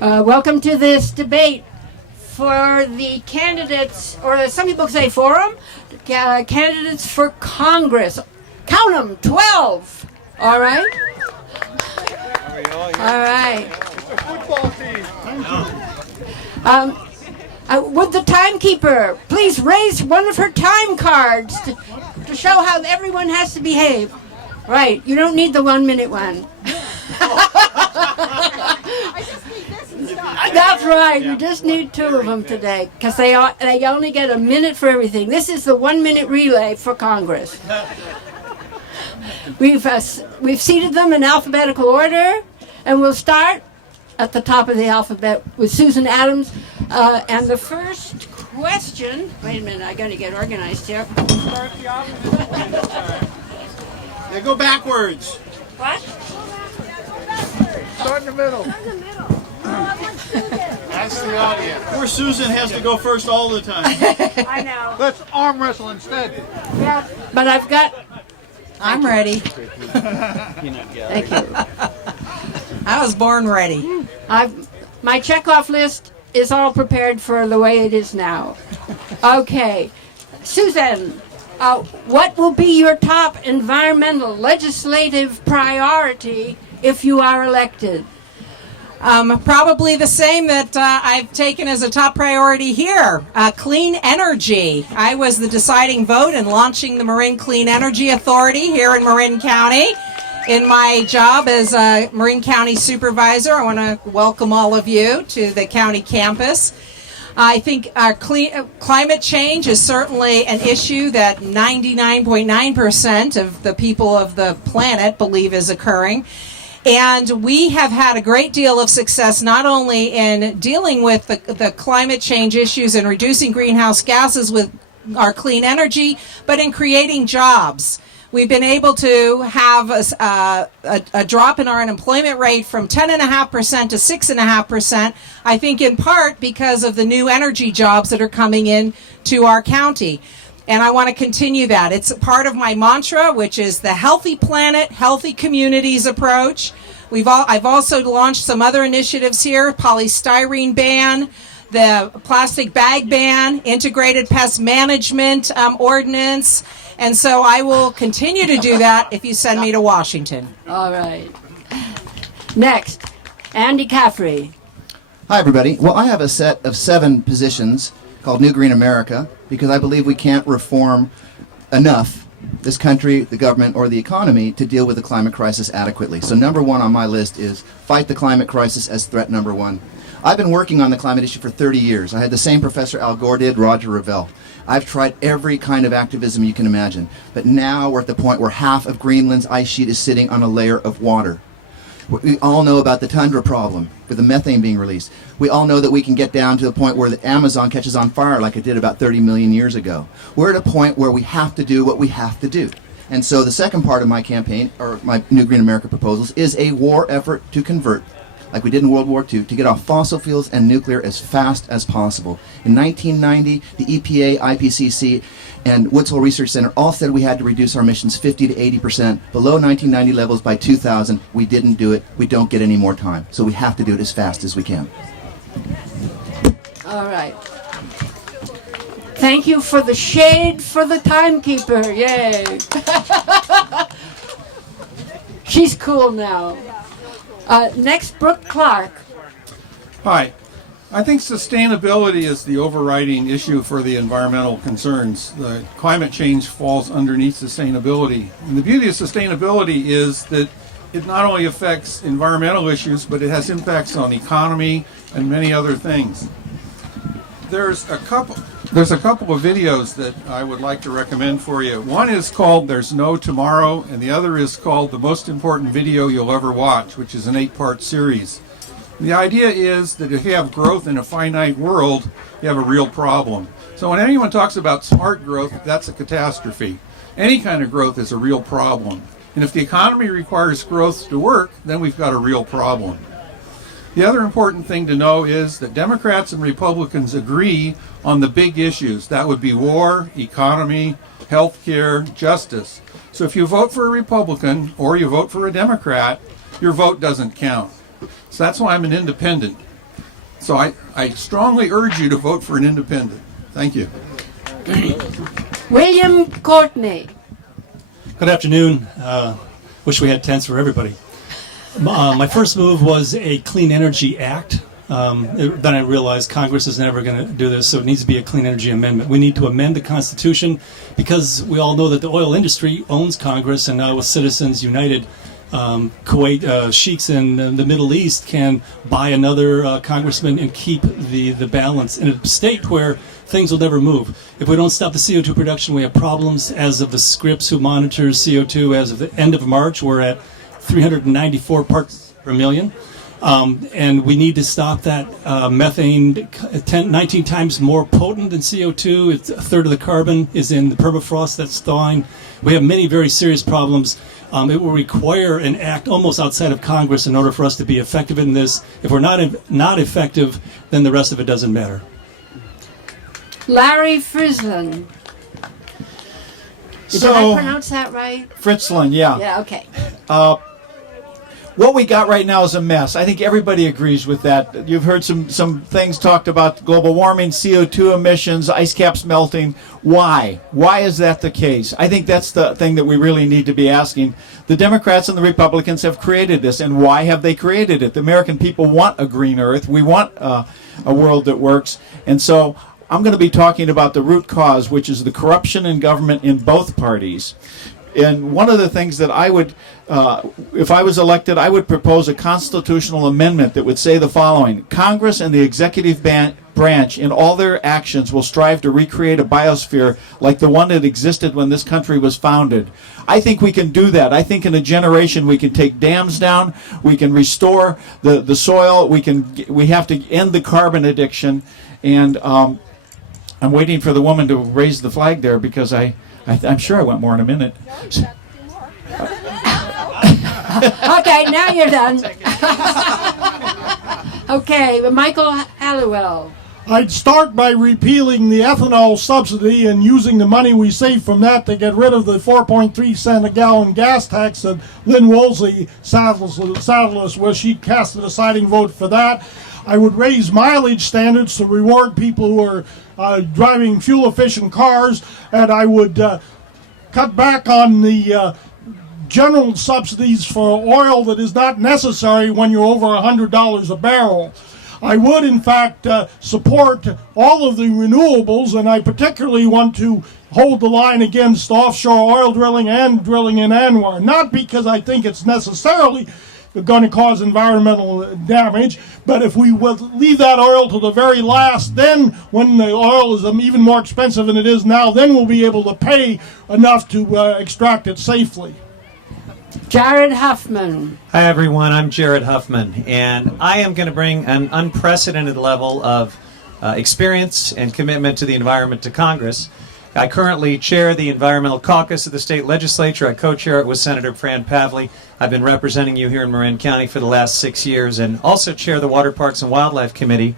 Welcome to this debate for the candidates, or some people say forum, candidates for Congress. Count them, 12. All right? All right. It's a football team. Would the timekeeper please raise one of her time cards to show how everyone has to behave? Right, you don't need the 1 minute one. That's right, you just need 2 of them today, because they only get a minute for everything. This is the 1 minute relay for Congress. We've seated them in alphabetical order, and we'll start at the top of the alphabet with Susan Adams. And the first question, wait a minute, I gotta get organized here. They go backwards. What? Start in the middle. That's the audience. Poor Susan has to go first all the time. I know. Let's arm wrestle instead. Yeah, but I've got... I'm ready. Thank you. I was born ready. My checkoff list is all prepared for the way it is now. Okay. Susan, what will be your top environmental legislative priority if you are elected? Probably the same that I've taken as a top priority here, clean energy. I was the deciding vote in launching the Marin Clean Energy Authority here in Marin County. In my job as a Marin County Supervisor, I want to welcome all of you to the county campus. I think our climate change is certainly an issue that 99.9% of the people of the planet believe is occurring. And we have had a great deal of success not only in dealing with the climate change issues and reducing greenhouse gases with our clean energy, but in creating jobs. We've been able to have a drop in our unemployment rate from 10.5% to 6.5%, I think in part because of the new energy jobs that are coming in to our county. And I want to continue that. It's part of my mantra, which is the healthy planet, healthy communities approach. I've also launched some other initiatives here, polystyrene ban, the plastic bag ban, integrated pest management ordinance. And so I will continue to do that if you send me to Washington. All right. Next, Andy Caffrey. Hi, everybody. Well, I have a set of 7 positions called New Green America because I believe we can't reform enough this country, the government, or the economy to deal with the climate crisis adequately. So number 1 on my list is fight the climate crisis as threat number 1. I've been working on the climate issue for 30 years. I had the same professor Al Gore did, Roger Revelle. I've tried every kind of activism you can imagine. But now we're at the point where half of Greenland's ice sheet is sitting on a layer of water. We all know about the tundra problem with the methane being released. We all know that we can get down to the point where the Amazon catches on fire like it did about 30 million years ago. We're at a point where we have to do what we have to do. And so the second part of my campaign, or my New Green America proposals, is a war effort to convert, like we did in World War II, to get off fossil fuels and nuclear as fast as possible. In 1990, the EPA, IPCC, and Woods Hole Research Center all said we had to reduce our emissions 50 to 80% below 1990 levels by 2000. We didn't do it. We don't get any more time. So we have to do it as fast as we can. All right. Thank you for the shade for the timekeeper. Yay. She's cool now. Next, Brooke Clark. Hi. I think sustainability is the overriding issue for the environmental concerns. The climate change falls underneath sustainability. And the beauty of sustainability is that it not only affects environmental issues, but it has impacts on the economy and many other things. There's a couple of videos that I would like to recommend for you. One is called There's No Tomorrow, and the other is called The Most Important Video You'll Ever Watch, which is an 8-part series. The idea is that if you have growth in a finite world, you have a real problem. So when anyone talks about smart growth, that's a catastrophe. Any kind of growth is a real problem. And if the economy requires growth to work, then we've got a real problem. The other important thing to know is that Democrats and Republicans agree on the big issues. That would be war, economy, health care, justice. So if you vote for a Republican or you vote for a Democrat, your vote doesn't count. So that's why I'm an independent. So I strongly urge you to vote for an independent. Thank you. William Courtney. Good afternoon. Wish we had tents for everybody. My first move was a Clean Energy Act. Then I realized Congress is never going to do this, so it needs to be a Clean Energy Amendment. We need to amend the Constitution because we all know that the oil industry owns Congress, and now with Citizens United, Kuwait sheiks in the Middle East can buy another congressman and keep the balance in a state where things will never move. If we don't stop the CO2 production, we have problems. As of the Scripps, who monitors CO2, as of the end of March, we're at 394 parts per million. And we need to stop that. Methane, 19 times more potent than CO2. It's a third of the carbon is in the permafrost that's thawing. We have many very serious problems. It will require an act almost outside of Congress in order for us to be effective in this. If we're not effective, then the rest of it doesn't matter. Larry Frizzlin. Did I pronounce that right? Fritzlin, yeah. Yeah, okay. What we got right now is a mess. I think everybody agrees with that. You've heard some things talked about global warming, CO2 emissions, ice caps melting. Why? Why is that the case? I think that's the thing that we really need to be asking. The Democrats and the Republicans have created this, and why have they created it? The American people want a green earth. We want a world that works. And so I'm going to be talking about the root cause, which is the corruption in government in both parties. And one of the things that I would, if I was elected, I would propose a constitutional amendment that would say the following: Congress and the executive branch in all their actions will strive to recreate a biosphere like the one that existed when this country was founded. I think we can do that. I think in a generation we can take dams down, we can restore the soil, we have to end the carbon addiction. And I'm waiting for the woman to raise the flag there because I'm sure I went more in a minute. Okay, now you're done. Okay, Michael Halliwell. I'd start by repealing the ethanol subsidy and using the money we save from that to get rid of the 4.3 cent a gallon gas tax that Lynn Woolsey saddled us with. She cast the deciding vote for that. I would raise mileage standards to reward people who are driving fuel-efficient cars, and I would cut back on the general subsidies for oil that is not necessary when you're over $100 a barrel. I would, in fact, support all of the renewables, and I particularly want to hold the line against offshore oil drilling and drilling in Anwar, not because I think it's necessarily going to cause environmental damage, but if we would leave that oil to the very last, then when the oil is even more expensive than it is now, then we'll be able to pay enough to extract it safely. Jared Huffman. Hi everyone, I'm Jared Huffman, and I am going to bring an unprecedented level of experience and commitment to the environment to Congress. I currently chair the Environmental Caucus of the state legislature. I co-chair it with Senator Fran Pavley. I've been representing you here in Marin County for the last 6 years and also chair the Water Parks and Wildlife Committee.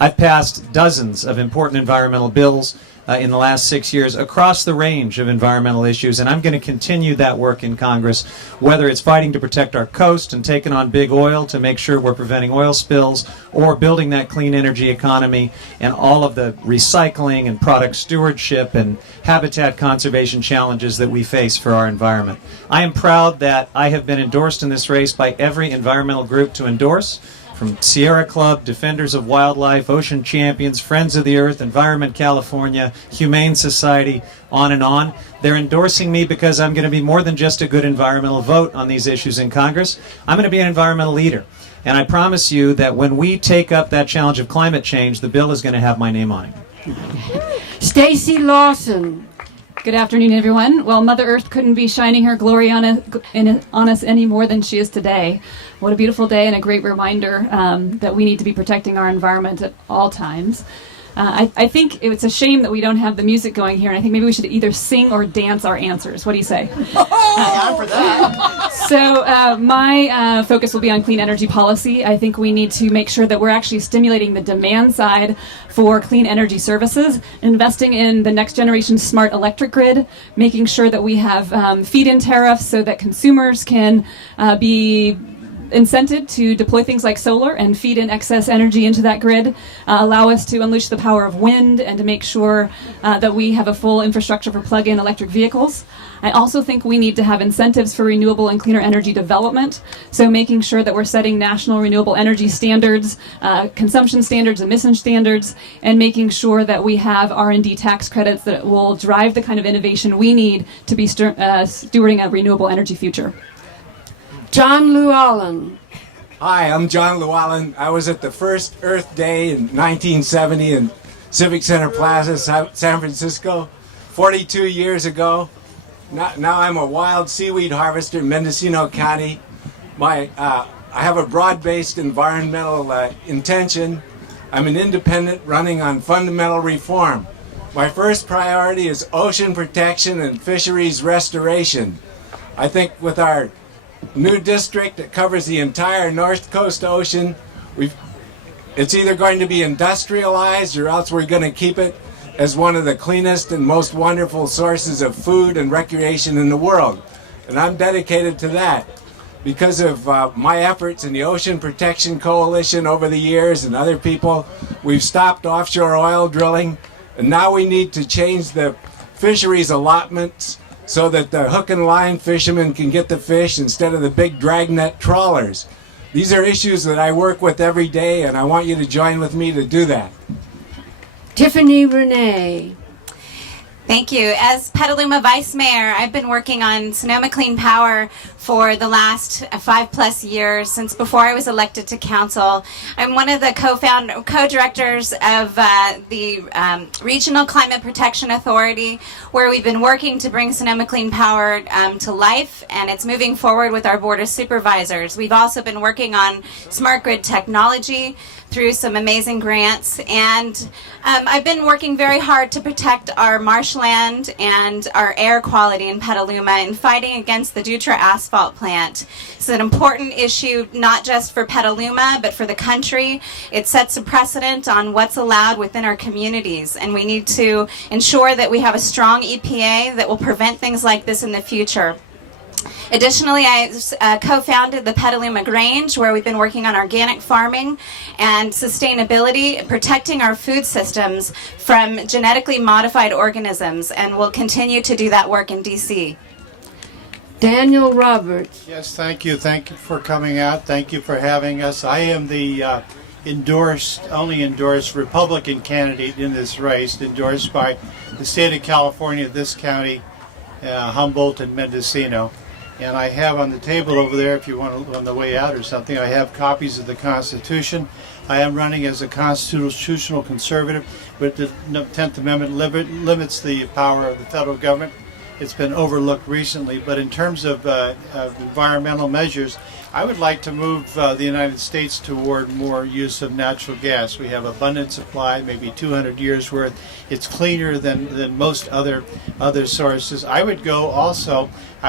I've passed dozens of important environmental bills in the last 6 years across the range of environmental issues, and I'm going to continue that work in Congress, whether it's fighting to protect our coast and taking on big oil to make sure we're preventing oil spills, or building that clean energy economy and all of the recycling and product stewardship and habitat conservation challenges that we face for our environment. I am proud that I have been endorsed in this race by every environmental group to endorse, from Sierra Club, Defenders of Wildlife, Ocean Champions, Friends of the Earth, Environment California, Humane Society, on and on. They're endorsing me because I'm going to be more than just a good environmental vote on these issues in Congress. I'm going to be an environmental leader. And I promise you that when we take up that challenge of climate change, the bill is going to have my name on it. Stacy Lawson. Good afternoon, everyone. Well, Mother Earth couldn't be shining her glory on us any more than she is today. What a beautiful day and a great reminder that we need to be protecting our environment at all times. I think it's a shame that we don't have the music going here, and I think maybe we should either sing or dance our answers. What do you say? I'm for that. So my focus will be on clean energy policy. I think we need to make sure that we're actually stimulating the demand side for clean energy services, investing in the next generation smart electric grid, making sure that we have feed-in tariffs so that consumers can be incented to deploy things like solar and feed in excess energy into that grid, allow us to unleash the power of wind and to make sure that we have a full infrastructure for plug-in electric vehicles. I also think we need to have incentives for renewable and cleaner energy development, so making sure that we're setting national renewable energy standards, consumption standards, emission standards, and making sure that we have R&D tax credits that will drive the kind of innovation we need to be stewarding a renewable energy future. John Llewellyn. Hi, I'm John Llewellyn. I was at the first Earth Day in 1970 in Civic Center Plaza, San Francisco, 42 years ago. Now I'm a wild seaweed harvester in Mendocino County. I have a broad-based environmental intention. I'm an independent running on fundamental reform. My first priority is ocean protection and fisheries restoration. I think with our new district that covers the entire North Coast Ocean, it's either going to be industrialized or else we're going to keep it as one of the cleanest and most wonderful sources of food and recreation in the world. And I'm dedicated to that. Because of my efforts in the Ocean Protection Coalition over the years and other people, we've stopped offshore oil drilling, and now we need to change the fisheries allotments so that the hook and line fishermen can get the fish instead of the big dragnet trawlers. These are issues that I work with every day, and I want you to join with me to do that. Tiffany Renee. Thank you. As Petaluma Vice Mayor, I've been working on Sonoma Clean Power for the last 5+ years, since before I was elected to council. I'm one of the co-directors of the Regional Climate Protection Authority, where we've been working to bring Sonoma Clean Power to life, and it's moving forward with our Board of Supervisors. We've also been working on smart grid technology through some amazing grants, and I've been working very hard to protect our marshland and our air quality in Petaluma and fighting against the Dutra asphalt plant. It's an important issue not just for Petaluma but for the country. It sets a precedent on what's allowed within our communities, and we need to ensure that we have a strong EPA that will prevent things like this in the future. Additionally, I co-founded the Petaluma Grange, where we've been working on organic farming and sustainability, protecting our food systems from genetically modified organisms, and we'll continue to do that work in D.C. Daniel Roberts. Yes, thank you. Thank you for coming out. Thank you for having us. I am the only endorsed Republican candidate in this race, endorsed by the state of California, this county, Humboldt and Mendocino. And I have on the table over there, if you want to, on the way out or something, I have copies of the Constitution. I am running as a constitutional conservative, but the 10th Amendment limits the power of the federal government. It's been overlooked recently, but in terms of environmental measures, I would like to move the United States toward more use of natural gas. We have abundant supply, maybe 200 years worth. It's cleaner than most other sources. I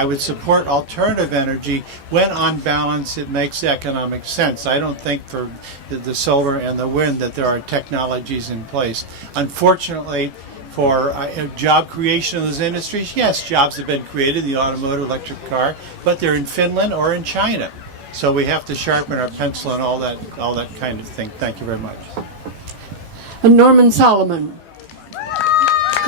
would support alternative energy when on balance it makes economic sense. I don't think for the solar and the wind that there are technologies in place. Unfortunately, for job creation in those industries, yes, jobs have been created, the automotive, electric car, but they're in Finland or in China. So we have to sharpen our pencil and all that kind of thing. Thank you very much. And Norman Solomon.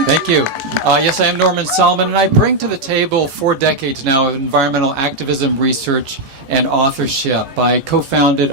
Thank you. Yes, I am Norman Solomon, and I bring to the table 4 decades now of environmental activism, research, and authorship. I founded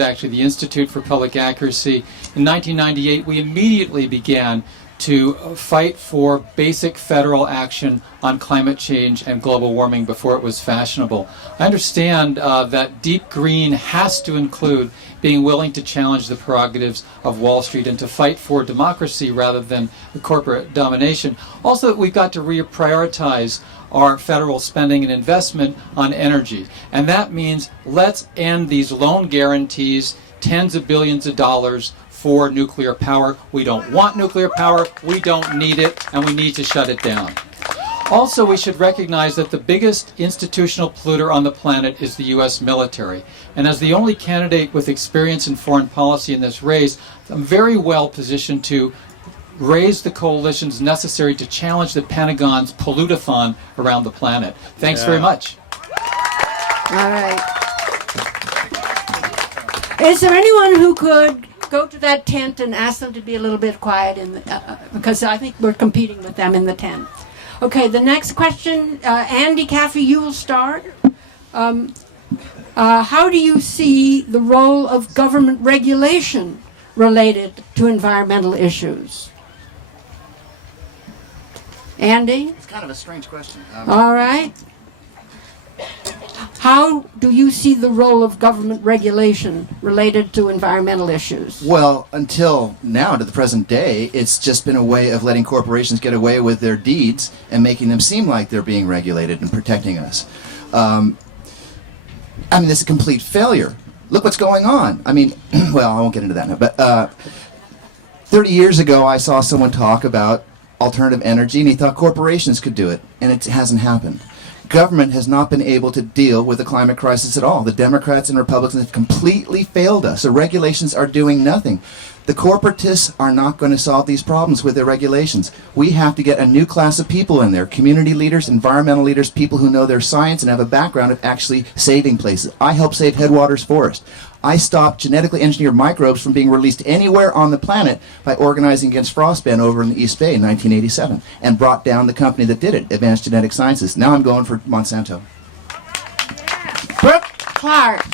actually the Institute for Public Accuracy. In 1998, we immediately began to fight for basic federal action on climate change and global warming before it was fashionable. I understand that deep green has to include being willing to challenge the prerogatives of Wall Street and to fight for democracy rather than corporate domination. Also, we've got to reprioritize our federal spending and investment on energy. And that means let's end these loan guarantees, tens of billions of dollars for nuclear power. We don't want nuclear power, we don't need it, and we need to shut it down. Also, we should recognize that the biggest institutional polluter on the planet is the U.S. military. And as the only candidate with experience in foreign policy in this race, I'm very well positioned to raise the coalitions necessary to challenge the Pentagon's pollutathon around the planet. Thanks very much. All right. Is there anyone who could go to that tent and ask them to be a little bit quiet because I think we're competing with them in the tent. Okay, the next question, Andy Caffey, you will start. How do you see the role of government regulation related to environmental issues? Andy? It's kind of a strange question. All right. How do you see the role of government regulation related to environmental issues? Well, until now, to the present day, it's just been a way of letting corporations get away with their deeds and making them seem like they're being regulated and protecting us. I mean, this is a complete failure. Look what's going on. I mean, well, I won't get into that now, but 30 years ago, I saw someone talk about alternative energy, and he thought corporations could do it, and it hasn't happened. Government has not been able to deal with the climate crisis at all. The Democrats and Republicans have completely failed us. The regulations are doing nothing. The corporatists are not going to solve these problems with their regulations. We have to get a new class of people in there, community leaders, environmental leaders, people who know their science and have a background of actually saving places. I helped save Headwaters Forest. I stopped genetically engineered microbes from being released anywhere on the planet by organizing against frostbite over in the East Bay in 1987 and brought down the company that did it, Advanced Genetic Sciences. Now I'm going for Monsanto. Brooke Clark.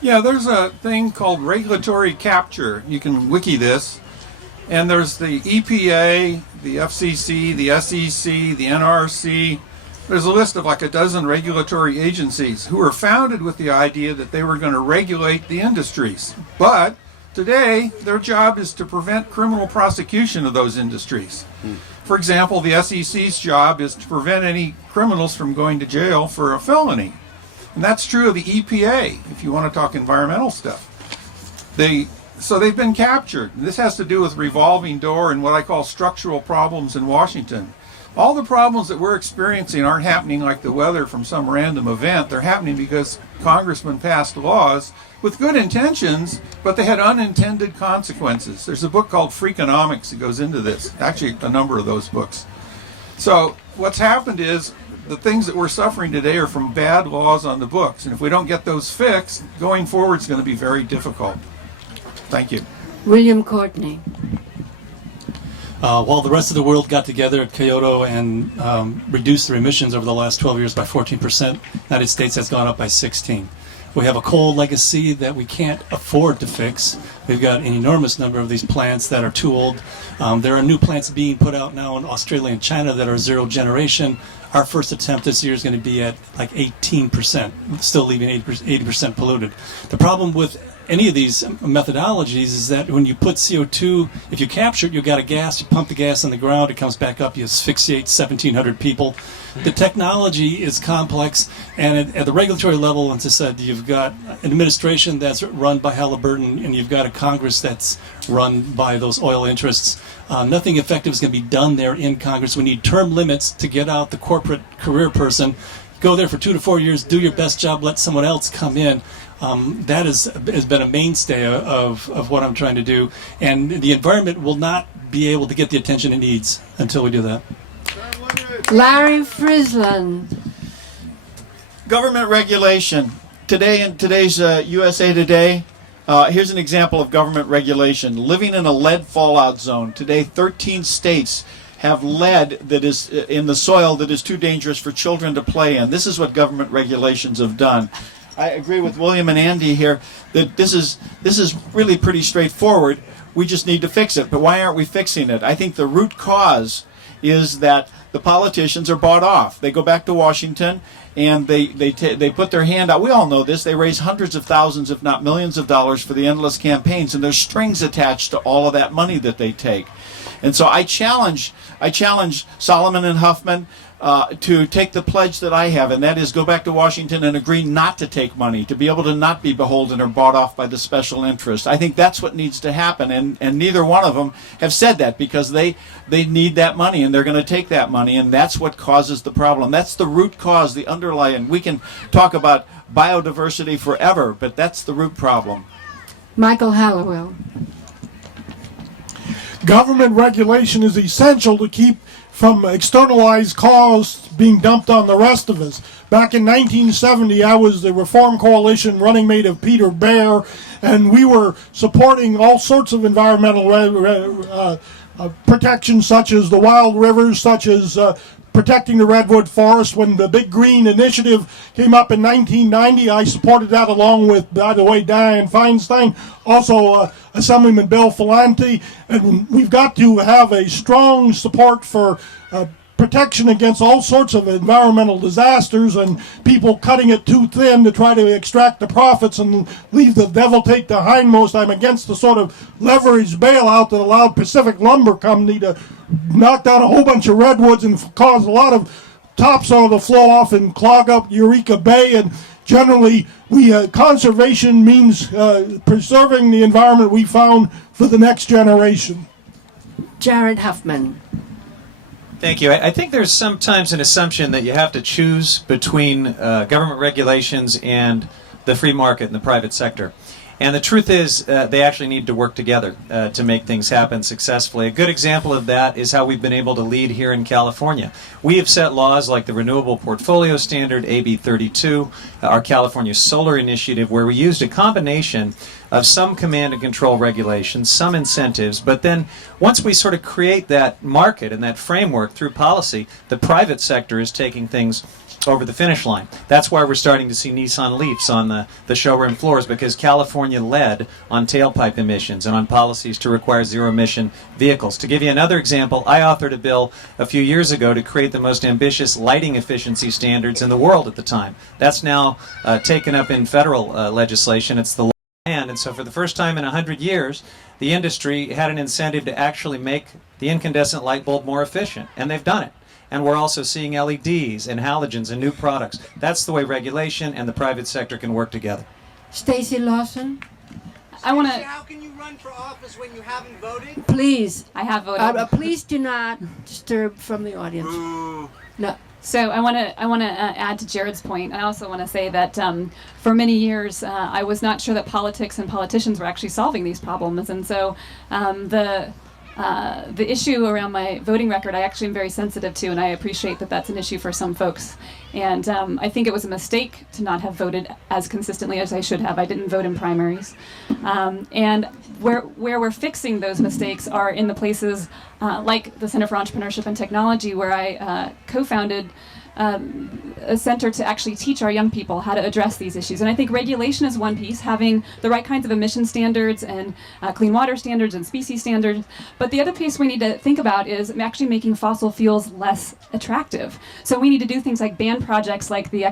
Yeah, there's a thing called regulatory capture. You can wiki this. And there's the EPA, the FCC, the SEC, the NRC. There's a list of like a dozen regulatory agencies who were founded with the idea that they were going to regulate the industries. But today, their job is to prevent criminal prosecution of those industries. For example, the SEC's job is to prevent any criminals from going to jail for a felony. And that's true of the EPA, if you want to talk environmental stuff. So they've been captured. This has to do with revolving door and what I call structural problems in Washington. All the problems that we're experiencing aren't happening like the weather from some random event. They're happening because congressmen passed laws with good intentions, but they had unintended consequences. There's a book called Freakonomics that goes into this, actually a number of those books. So what's happened is the things that we're suffering today are from bad laws on the books. And if we don't get those fixed, going forward is going to be very difficult. Thank you. William Courtney. While the rest of the world got together at Kyoto and reduced their emissions over the last 12 years by 14%, the United States has gone up by 16%. We have a coal legacy that we can't afford to fix. We've got an enormous number of these plants that are too old. There are new plants being put out now in Australia and China that are zero generation. Our first attempt this year is going to be at like 18%, still leaving 80% polluted. The problem with any of these methodologies is that when you put CO2, if you capture it, you've got a gas, you pump the gas on the ground, it comes back up, you asphyxiate 1,700 people. The technology is complex, and at the regulatory level, as I said, you've got an administration that's run by Halliburton, and you've got a Congress that's run by those oil interests. Nothing effective is going to be done there in Congress. We need term limits to get out the corporate career person. Go there for 2 to 4 years, do your best job, let someone else come in. That has been a mainstay of what I'm trying to do, and the environment will not be able to get the attention it needs until we do that. Larry Friesland. Government regulation. Today, in today's USA Today, here's an example of government regulation. Living in a lead fallout zone. Today, 13 states have lead that is in the soil that is too dangerous for children to play in. This is what government regulations have done. I agree with William and Andy here that this is really pretty straightforward. We just need to fix it. But why aren't we fixing it? I think the root cause is that the politicians are bought off. They go back to Washington and they put their hand out. We all know this. They raise hundreds of thousands, if not millions of dollars for the endless campaigns, and there's strings attached to all of that money that they take. And so I challenge Solomon and Huffman to take the pledge that I have, and that is go back to Washington and agree not to take money, to be able to not be beholden or bought off by the special interest. I think that's what needs to happen, and neither one of them have said that because they need that money and they're going to take that money, and that's what causes the problem. That's the root cause, the underlying. We can talk about biodiversity forever, but that's the root problem. Michael Hallowell. Government regulation is essential to keep from externalized costs being dumped on the rest of us. Back in 1970, I was the Reform Coalition running mate of Peter Bear, and we were supporting all sorts of environmental protections, such as the wild rivers, such as protecting the redwood forest. When the Big Green Initiative came up in 1990, I supported that along with, by the way, Dianne Feinstein, also Assemblyman Bill Falante, and we've got to have a strong support for protection against all sorts of environmental disasters and people cutting it too thin to try to extract the profits and leave the devil take the hindmost. I'm against the sort of leveraged bailout that allowed Pacific Lumber Company to knock down a whole bunch of redwoods and cause a lot of topsoil to flow off and clog up Eureka Bay. And generally, conservation means preserving the environment we found for the next generation. Jared Huffman. Thank you. I think there's sometimes an assumption that you have to choose between government regulations and the free market and the private sector. And the truth is, they actually need to work together to make things happen successfully. A good example of that is how we've been able to lead here in California. We have set laws like the Renewable Portfolio Standard, AB 32, our California Solar Initiative, where we used a combination of some command and control regulations, some incentives, but then once we sort of create that market and that framework through policy, the private sector is taking things over the finish line. That's why we're starting to see Nissan Leafs on the showroom floors, because California led on tailpipe emissions and on policies to require zero-emission vehicles. To give you another example, I authored a bill a few years ago to create the most ambitious lighting efficiency standards in the world at the time. That's now taken up in federal legislation. It's the law. And so for the first time in 100 years, the industry had an incentive to actually make the incandescent light bulb more efficient, and they've done it. And we're also seeing LEDs and halogens and new products. That's the way regulation and the private sector can work together. Stacey Lawson. I want to. How can you run for office when you haven't voted? Please. I have voted. Please do not disturb from the audience. No. So I want to add to Jared's point. I also want to say that for many years I was not sure that politics and politicians were actually solving these problems, and so the issue around my voting record I actually am very sensitive to, and I appreciate that that's an issue for some folks. And I think it was a mistake to not have voted as consistently as I should have. I didn't vote in primaries. And where we're fixing those mistakes are in the places like the Center for Entrepreneurship and Technology, where I co-founded a center to actually teach our young people how to address these issues. And I think regulation is one piece, having the right kinds of emission standards and clean water standards and species standards. But the other piece we need to think about is actually making fossil fuels less attractive. So we need to do things like ban projects like the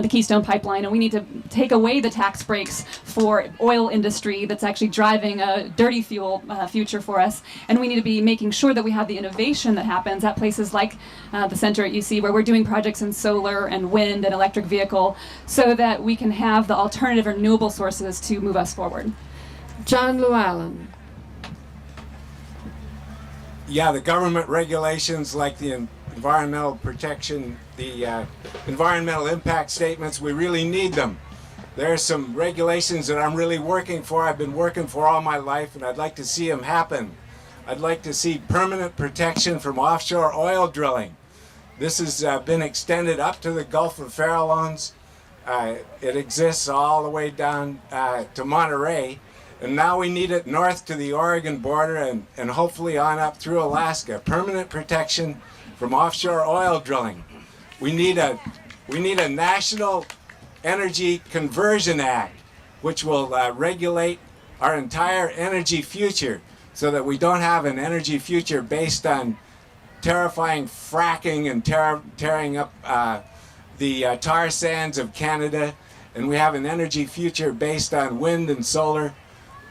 the Keystone Pipeline, and we need to take away the tax breaks for oil industry that's actually driving a dirty fuel future for us. And we need to be making sure that we have the innovation that happens at places like the center at UC, where we're doing projects in solar and wind and electric vehicle, so that we can have the alternative renewable sources to move us forward. John Llewellyn. Yeah, the government regulations like the environmental protection, the environmental impact statements, we really need them. There are some regulations that I'm really working for. I've been working for all my life, and I'd like to see them happen. I'd like to see permanent protection from offshore oil drilling. This has been extended up to the Gulf of Farallones. It exists all the way down to Monterey. And now we need it north to the Oregon border and hopefully on up through Alaska. Permanent protection from offshore oil drilling. We need a National Energy Conversion Act, which will regulate our entire energy future so that we don't have an energy future based on terrifying fracking and tearing up the tar sands of Canada, and we have an energy future based on wind and solar.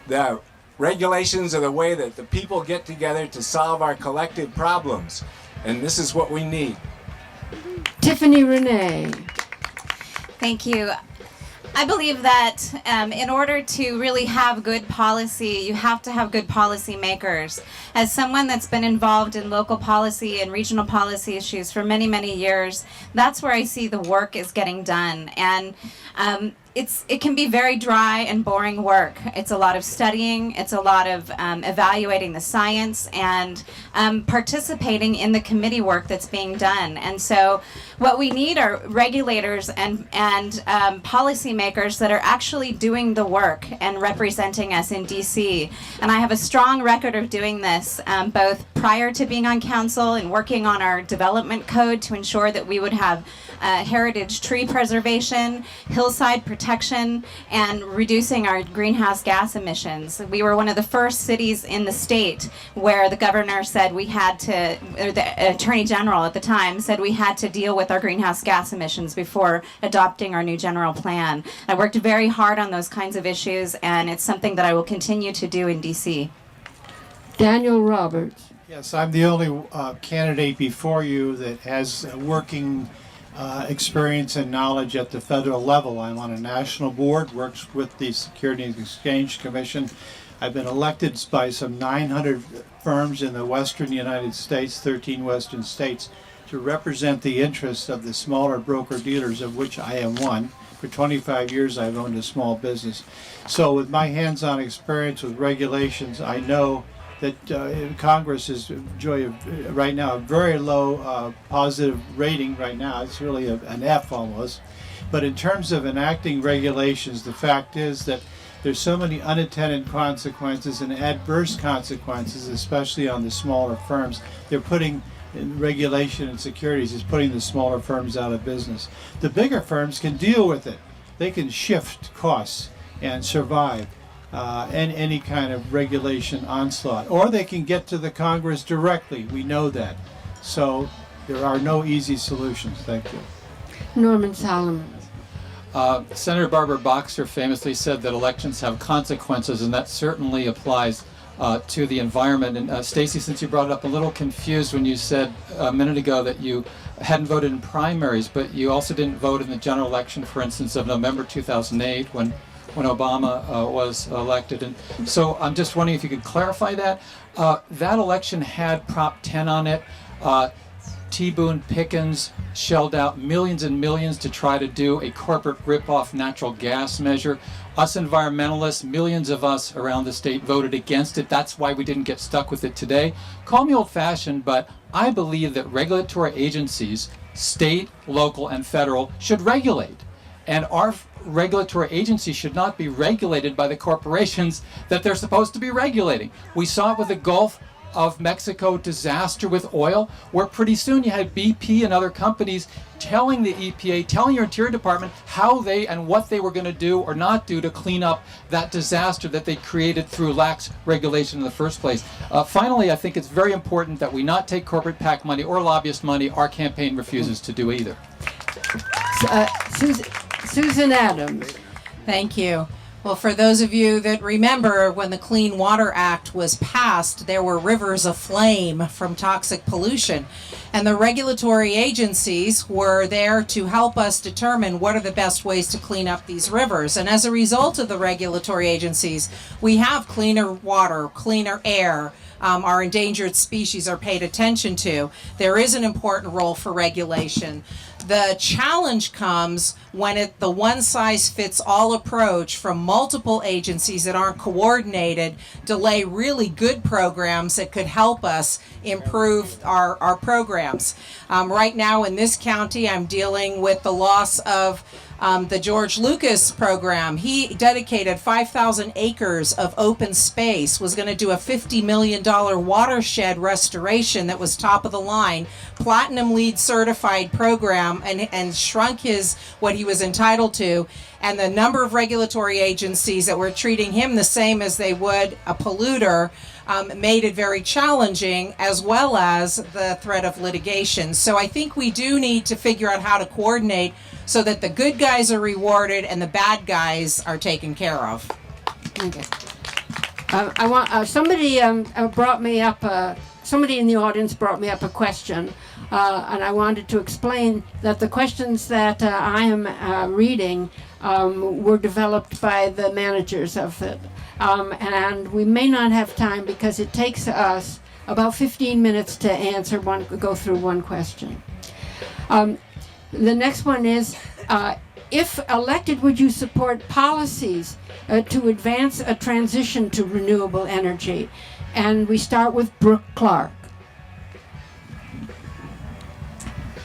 The regulations are the way that the people get together to solve our collective problems, and this is what we need. Tiffany Renee. Thank you. I believe that in order to really have good policy, you have to have good policy makers. As someone that's been involved in local policy and regional policy issues for many, many years, that's where I see the work is getting done. And it can be very dry and boring work. It's a lot of studying, it's a lot of evaluating the science and participating in the committee work that's being done. And so what we need are regulators and policymakers that are actually doing the work and representing us in DC. And I have a strong record of doing this, both prior to being on council and working on our development code to ensure that we would have heritage tree preservation, hillside protection, and reducing our greenhouse gas emissions. We were one of the first cities in the state where the governor said we had to, or the attorney general at the time said we had to deal with our greenhouse gas emissions before adopting our new general plan. I worked very hard on those kinds of issues, and it's something that I will continue to do in DC. Daniel Roberts. Yes, I'm the only candidate before you that has working experience and knowledge at the federal level. I'm on a national board, works with the Securities and Exchange Commission. I've been elected by some 900 firms in the western United States, 13 western states, to represent the interests of the smaller broker-dealers, of which I am one. For 25 years I've owned a small business. So with my hands-on experience with regulations, I know that Congress is enjoying right now a very low positive rating right now. It's really an F almost. But in terms of enacting regulations, the fact is that there's so many unintended consequences and adverse consequences, especially on the smaller firms. They're putting in regulation and securities is putting the smaller firms out of business. The bigger firms can deal with it. They can shift costs and survive any kind of regulation onslaught. Or they can get to the Congress directly. We know that. So there are no easy solutions. Thank you. Norman Solomon. Senator Barbara Boxer famously said that elections have consequences, and that certainly applies to the environment. And Stacy, since you brought it up, a little confused when you said a minute ago that you hadn't voted in primaries, but you also didn't vote in the general election, for instance, of November 2008 when Obama was elected. And so I'm just wondering if you could clarify that. That election had Prop 10 on it. T. Boone Pickens shelled out millions and millions to try to do a corporate rip-off natural gas measure. Us environmentalists, millions of us around the state voted against it. That's why we didn't get stuck with it today. Call me old-fashioned, but I believe that regulatory agencies, state, local, and federal, should regulate. And our regulatory agencies should not be regulated by the corporations that they're supposed to be regulating. We saw it with the Gulf of Mexico disaster with oil, where pretty soon you had BP and other companies telling the EPA, telling your Interior Department how they and what they were going to do or not do to clean up that disaster that they created through lax regulation in the first place. Finally, I think it's very important that we not take corporate PAC money or lobbyist money. Our campaign refuses to do either. Susan Adams. Thank you. Well, for those of you that remember when the Clean Water Act was passed, there were rivers aflame from toxic pollution. And the regulatory agencies were there to help us determine what are the best ways to clean up these rivers. And as a result of the regulatory agencies, we have cleaner water, cleaner air. Our endangered species are paid attention to. There is an important role for regulation. The challenge comes when the one-size-fits-all approach from multiple agencies that aren't coordinated delay really good programs that could help us improve our programs. Right now in this county, I'm dealing with the loss of the George Lucas program. He dedicated 5,000 acres of open space, was going to do a $50 million watershed restoration that was top of the line, platinum LEED certified program, and shrunk what he was entitled to. And the number of regulatory agencies that were treating him the same as they would a polluter made it very challenging, as well as the threat of litigation. So I think we do need to figure out how to coordinate so that the good guys are rewarded and the bad guys are taken care of. Okay. I want somebody brought me up. Somebody in the audience brought me up a question, and I wanted to explain that the questions that I am reading were developed by the managers of it, and we may not have time because it takes us about 15 minutes to go through one question. The next one is, if elected, would you support policies to advance a transition to renewable energy? And we start with Brooke Clark.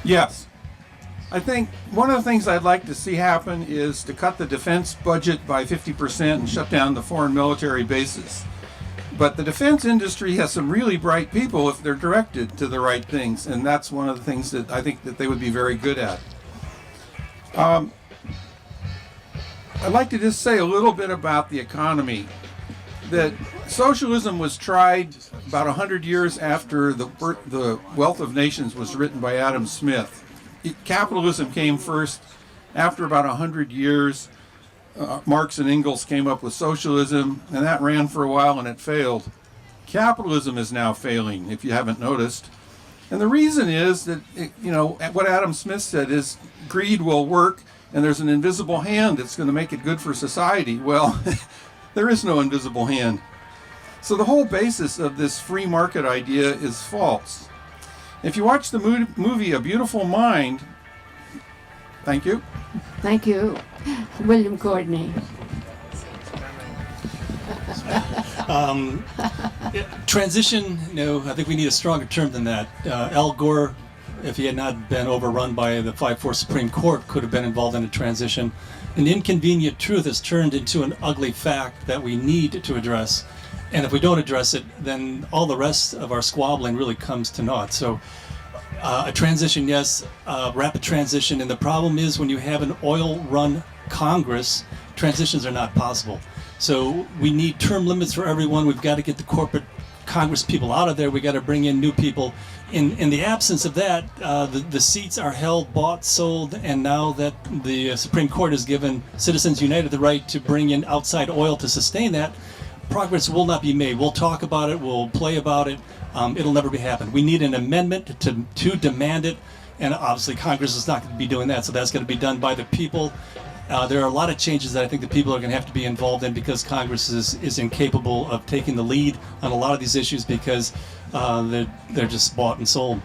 Yes. I think one of the things I'd like to see happen is to cut the defense budget by 50% and shut down the foreign military bases. But the defense industry has some really bright people if they're directed to the right things, and that's one of the things that I think that they would be very good at. I'd like to just say a little bit about the economy. That socialism was tried about 100 years after the Wealth of Nations was written by Adam Smith. Capitalism came first. After about 100 years, Marx and Engels came up with socialism, and that ran for a while and it failed. Capitalism is now failing, if you haven't noticed. And the reason is that, what Adam Smith said is greed will work, and there's an invisible hand that's going to make it good for society. Well, there is no invisible hand. So the whole basis of this free market idea is false. If you watch the movie A Beautiful Mind, thank you. Thank you. William Courtney. Transition, I think we need a stronger term than that. Al Gore, if he had not been overrun by the 5-4 Supreme Court, could have been involved in a transition. An inconvenient truth has turned into an ugly fact that we need to address. And if we don't address it, then all the rest of our squabbling really comes to naught. So a transition, yes, rapid transition. And the problem is when you have an oil-run Congress, transitions are not possible. So we need term limits for everyone. We've got to get the corporate Congress people out of there. We've got to bring in new people. In the absence of that, the seats are held, bought, sold, and now that the Supreme Court has given Citizens United the right to bring in outside oil to sustain that, progress will not be made. We'll talk about it, we'll play about it, it'll never be happen. We need an amendment to demand it, and obviously Congress is not going to be doing that, so that's going to be done by the people. There are a lot of changes that I think the people are going to have to be involved in because Congress is incapable of taking the lead on a lot of these issues because they're just bought and sold.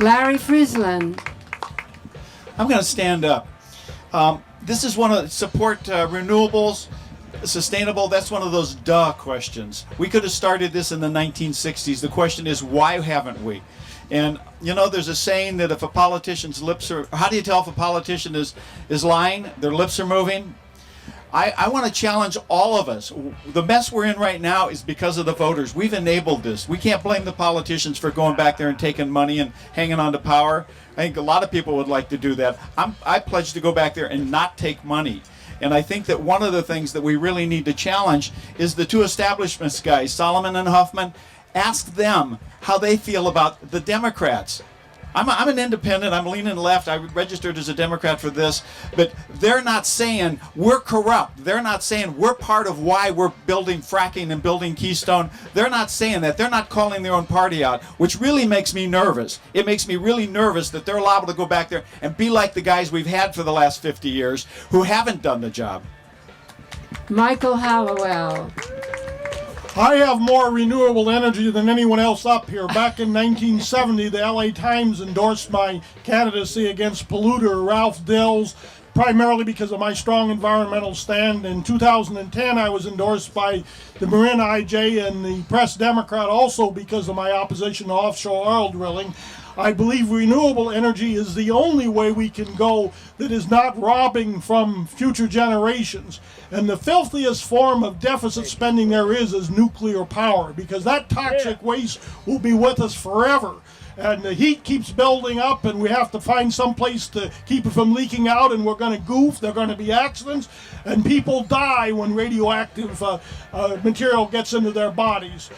Larry Friesland. I'm going to stand up. This is one of support renewables. Sustainable, that's one of those duh questions. We could have started this in the 1960s. The question is, why haven't we? And, there's a saying that if a politician's lips are... How do you tell if a politician is lying? Their lips are moving? I want to challenge all of us. The mess we're in right now is because of the voters. We've enabled this. We can't blame the politicians for going back there and taking money and hanging on to power. I think a lot of people would like to do that. I pledge to go back there and not take money. And I think that one of the things that we really need to challenge is the two establishments guys, Solomon and Huffman. Ask them how they feel about the Democrats. I'm an independent. I'm leaning left. I registered as a Democrat for this. But they're not saying we're corrupt. They're not saying we're part of why we're building fracking and building Keystone. They're not saying that. They're not calling their own party out, which really makes me nervous. It makes me really nervous that they're liable to go back there and be like the guys we've had for the last 50 years who haven't done the job. Michael Hallowell. I have more renewable energy than anyone else up here. Back in 1970, the LA Times endorsed my candidacy against polluter Ralph Dills, primarily because of my strong environmental stand. In 2010, I was endorsed by the Marin Earthday and the Press Democrat also because of my opposition to offshore oil drilling. I believe renewable energy is the only way we can go that is not robbing from future generations. And the filthiest form of deficit spending there is nuclear power, because that toxic waste will be with us forever. And the heat keeps building up, and we have to find some place to keep it from leaking out, and we're going to goof. There are going to be accidents, and people die when radioactive material gets into their bodies.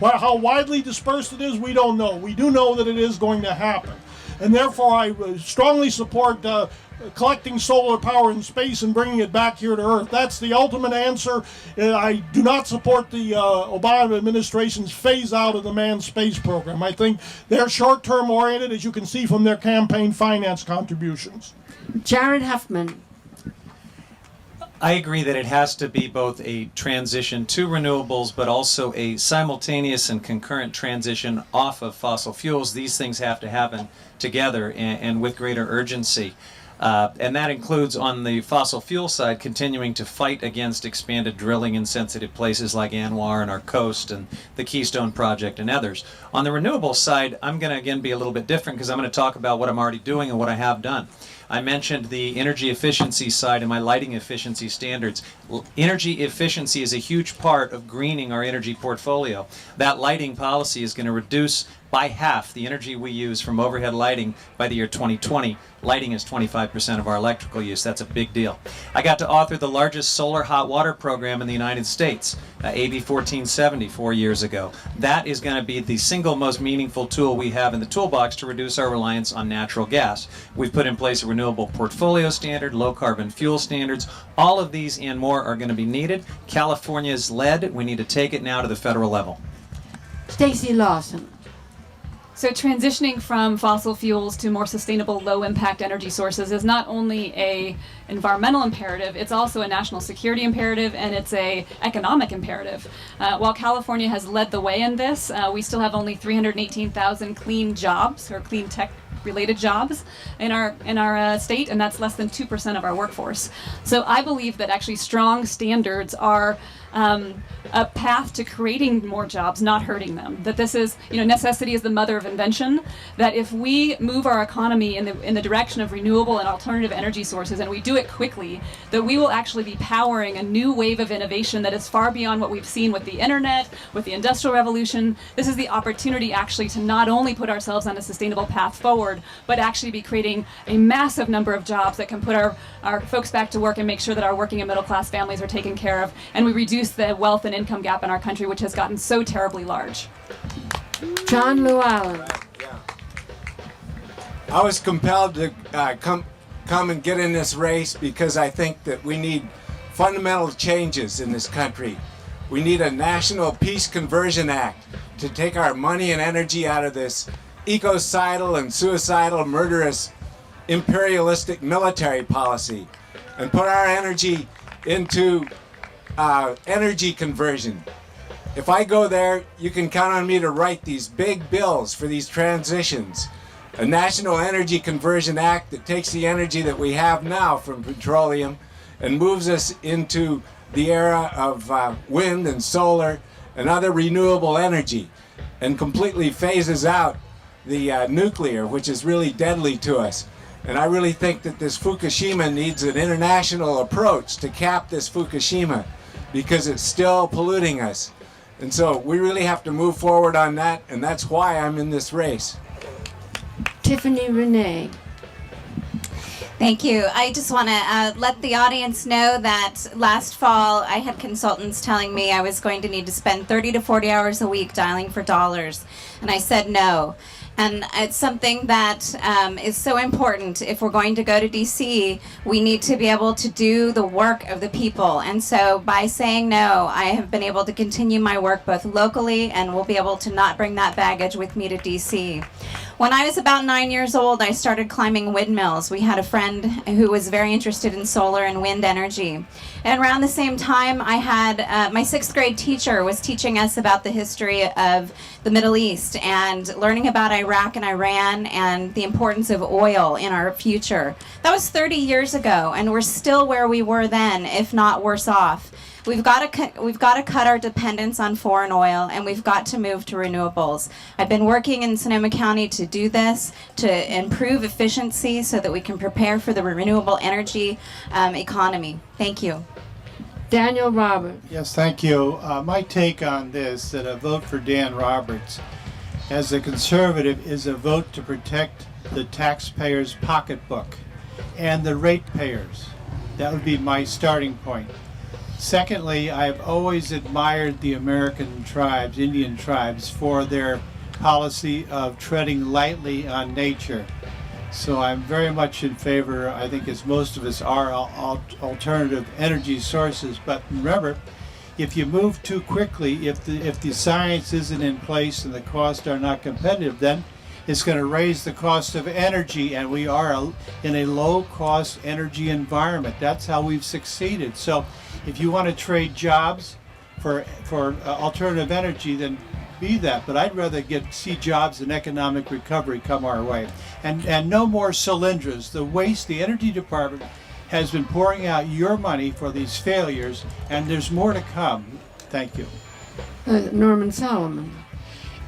Well, how widely dispersed it is, we don't know. We do know that it is going to happen. And therefore, I strongly support collecting solar power in space and bringing it back here to Earth. That's the ultimate answer. I do not support the Obama administration's phase out of the manned space program. I think they're short-term oriented, as you can see from their campaign finance contributions. Jared Huffman. I agree that it has to be both a transition to renewables, but also a simultaneous and concurrent transition off of fossil fuels. These things have to happen together and with greater urgency. And that includes, on the fossil fuel side, continuing to fight against expanded drilling in sensitive places like Anwar and our coast and the Keystone Project and others. On the renewable side, I'm going to again be a little bit different because I'm going to talk about what I'm already doing and what I have done. I mentioned the energy efficiency side and my lighting efficiency standards. Energy efficiency is a huge part of greening our energy portfolio. That lighting policy is going to reduce by half the energy we use from overhead lighting by the year 2020. Lighting is 25% of our electrical use. That's a big deal. I got to author the largest solar hot water program in the United States, AB 1470, 4 years ago. That is going to be the single most meaningful tool we have in the toolbox to reduce our reliance on natural gas. We've put in place a renewable portfolio standard, low carbon fuel standards. All of these and more are going to be needed. California's led. We need to take it now to the federal level. Stacey Lawson. So transitioning from fossil fuels to more sustainable, low-impact energy sources is not only a environmental imperative, it's also a national security imperative, and it's a economic imperative. While California has led the way in this, we still have only 318,000 clean jobs, or clean tech-related jobs in our state, and that's less than 2% of our workforce. So I believe that actually strong standards are a path to creating more jobs, not hurting them. That this is, necessity is the mother of invention. That if we move our economy in the direction of renewable and alternative energy sources, and we do it quickly, that we will actually be powering a new wave of innovation that is far beyond what we've seen with the internet, with the Industrial Revolution. This is the opportunity actually to not only put ourselves on a sustainable path forward, but actually be creating a massive number of jobs that can put our folks back to work and make sure that our working and middle class families are taken care of, and we reduce the wealth and income gap in our country, which has gotten so terribly large. John Llewellyn. I was compelled to come and get in this race because I think that we need fundamental changes in this country. We need a National Peace Conversion Act to take our money and energy out of this ecocidal and suicidal, murderous, imperialistic military policy and put our energy into energy conversion. If I go there, you can count on me to write these big bills for these transitions. A National Energy Conversion Act that takes the energy that we have now from petroleum and moves us into the era of wind and solar and other renewable energy, and completely phases out the nuclear, which is really deadly to us. And I really think that this Fukushima needs an international approach to cap this Fukushima, because it's still polluting us. And so we really have to move forward on that, and that's why I'm in this race. Tiffany Renee. Thank you. I just want to let the audience know that last fall I had consultants telling me I was going to need to spend 30 to 40 hours a week dialing for dollars, and I said no. And it's something that is so important. If we're going to go to DC, we need to be able to do the work of the people. And so by saying no, I have been able to continue my work both locally, and will be able to not bring that baggage with me to DC. When I was about 9 years old, I started climbing windmills. We had a friend who was very interested in solar and wind energy. And around the same time, I had my 6th grade teacher was teaching us about the history of the Middle East and learning about Iraq and Iran and the importance of oil in our future. That was 30 years ago, and we're still where we were then, if not worse off. We've got to cut our dependence on foreign oil, and we've got to move to renewables. I've been working in Sonoma County to do this, to improve efficiency so that we can prepare for the renewable energy economy. Thank you. Daniel Roberts. Yes, thank you. My take on this, that a vote for Dan Roberts as a conservative is a vote to protect the taxpayer's pocketbook and the ratepayers. That would be my starting point. Secondly, I've always admired the American tribes, Indian tribes, for their policy of treading lightly on nature. So I'm very much in favor, I think as most of us are, alternative energy sources. But remember, if you move too quickly, if the science isn't in place and the costs are not competitive, then it's going to raise the cost of energy, and we are in a low-cost energy environment. That's how we've succeeded. So if you want to trade jobs for alternative energy, then be that, but I'd rather see jobs and economic recovery come our way. And no more Cylindras. The Energy Department has been pouring out your money for these failures, and there's more to come. Thank you. Norman Solomon.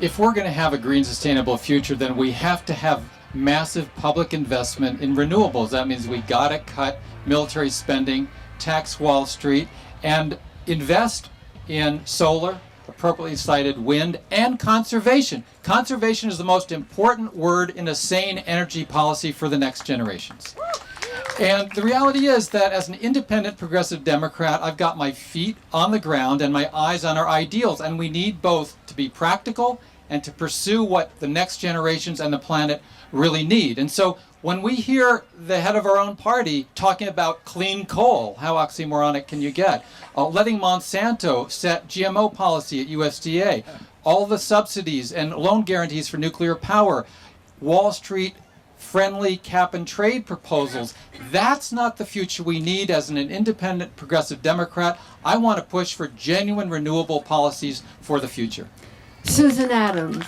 If we're going to have a green, sustainable future, then we have to have massive public investment in renewables. That means we got to cut military spending, tax Wall Street, and invest in solar, appropriately cited wind, and conservation. Conservation is the most important word in a sane energy policy for the next generations. And the reality is that as an independent progressive Democrat, I've got my feet on the ground and my eyes on our ideals, and we need both to be practical and to pursue what the next generations and the planet really need. And so when we hear the head of our own party talking about clean coal, how oxymoronic can you get? Letting Monsanto set GMO policy at USDA, all the subsidies and loan guarantees for nuclear power, Wall Street friendly cap and trade proposals. That's not the future we need as an independent progressive Democrat. I want to push for genuine renewable policies for the future. Susan Adams.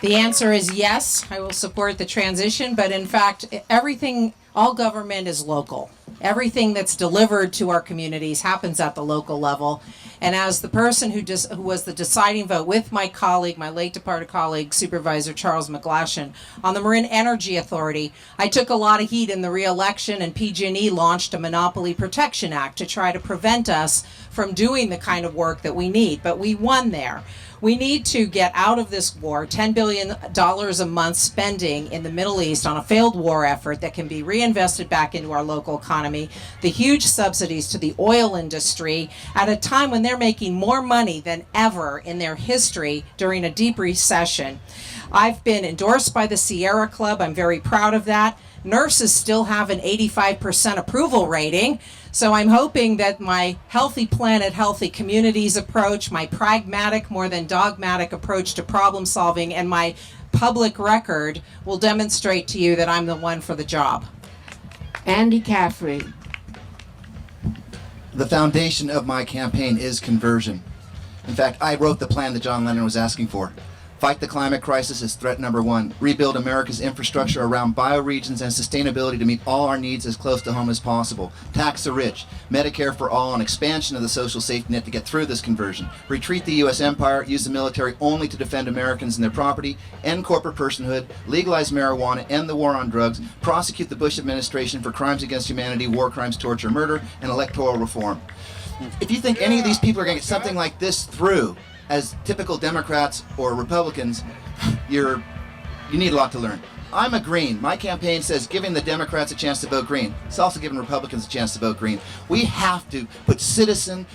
The answer is yes, I will support the transition, but in fact, all government is local. Everything that's delivered to our communities happens at the local level. And as the person who was the deciding vote with my colleague, my late departed colleague, Supervisor Charles McGlashan, on the Marin Energy Authority, I took a lot of heat in the re-election, and PG&E launched a Monopoly Protection Act to try to prevent us from doing the kind of work that we need. But we won there. We need to get out of this war, $10 billion a month spending in the Middle East on a failed war effort that can be reinvested back into our local economy, the huge subsidies to the oil industry at a time when they're making more money than ever in their history during a deep recession. I've been endorsed by the Sierra Club. I'm very proud of that. Nurses still have an 85% approval rating. So I'm hoping that my Healthy Planet, Healthy Communities approach, my pragmatic more than dogmatic approach to problem solving, and my public record will demonstrate to you that I'm the one for the job. Andy Caffrey. The foundation of my campaign is conversion. In fact, I wrote the plan that John Lennon was asking for. Fight the climate crisis is threat number one. Rebuild America's infrastructure around bioregions and sustainability to meet all our needs as close to home as possible. Tax the rich. Medicare for all, and expansion of the social safety net to get through this conversion. Retreat the U.S. empire, use the military only to defend Americans and their property, end corporate personhood, legalize marijuana, end the war on drugs, prosecute the Bush administration for crimes against humanity, war crimes, torture, murder, and electoral reform. If you think any of these people are going to get something like this through, as typical Democrats or Republicans, you need a lot to learn. I'm a Green. My campaign says giving the Democrats a chance to vote Green. It's also giving Republicans a chance to vote Green. We have to put citizen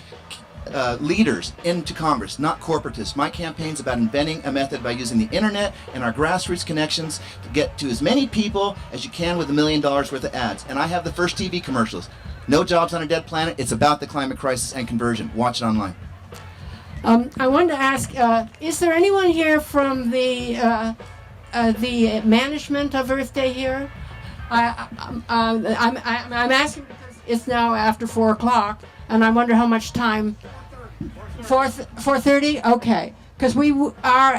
leaders into Congress, not corporatists. My campaign's about inventing a method by using the internet and our grassroots connections to get to as many people as you can with $1 million worth of ads. And I have the first TV commercials. No jobs on a dead planet. It's about the climate crisis and conversion. Watch it online. I wanted to ask, is there anyone here from the management of Earth Day here? I'm asking because it's now after 4 o'clock, and I wonder how much time. 4:30? Okay, because we are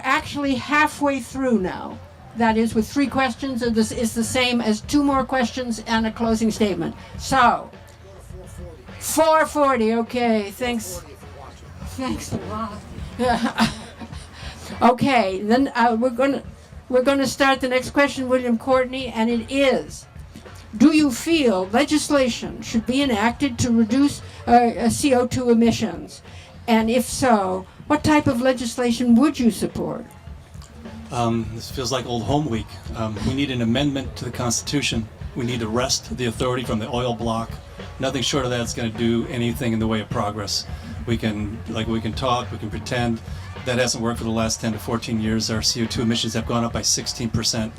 actually halfway through now. That is, with 3 questions, and this is the same as 2 more questions and a closing statement. So, 4:40. Okay, thanks. Thanks a lot. Okay, then we're going to start the next question, William Courtney, and it is: do you feel legislation should be enacted to reduce CO2 emissions? And if so, what type of legislation would you support? This feels like old home week. We need an amendment to the Constitution. We need to wrest the authority from the oil bloc. Nothing short of that is going to do anything in the way of progress. We can talk, we can pretend. That hasn't worked for the last 10 to 14 years. Our CO2 emissions have gone up by 16%.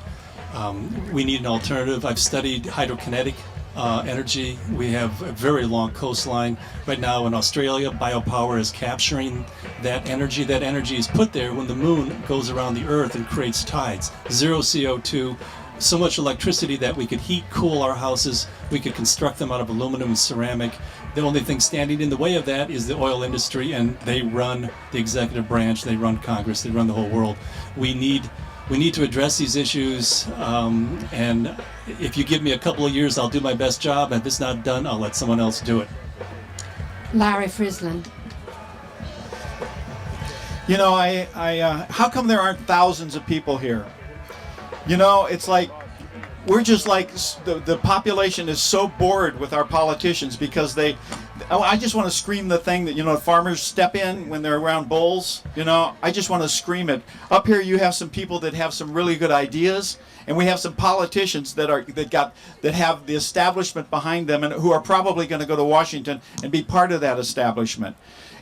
We need an alternative. I've studied hydrokinetic energy. We have a very long coastline. Right now in Australia, biopower is capturing that energy. That energy is put there when the moon goes around the Earth and creates tides. Zero CO2. So much electricity that we could heat, cool our houses. We could construct them out of aluminum and ceramic. The only thing standing in the way of that is the oil industry, and they run the executive branch, they run Congress, they run the whole world. We need to address these issues, and if you give me a couple of years, I'll do my best job. If it's not done, I'll let someone else do it. Larry Frisland. You know, how come there aren't thousands of people here? You know, it's like we're just like the population is so bored with our politicians because I just want to scream the thing that, you know, farmers step in when they're around bulls. You know, I just want to scream it. Up here you have some people that have some really good ideas, and we have some politicians that have the establishment behind them and who are probably going to go to Washington and be part of that establishment.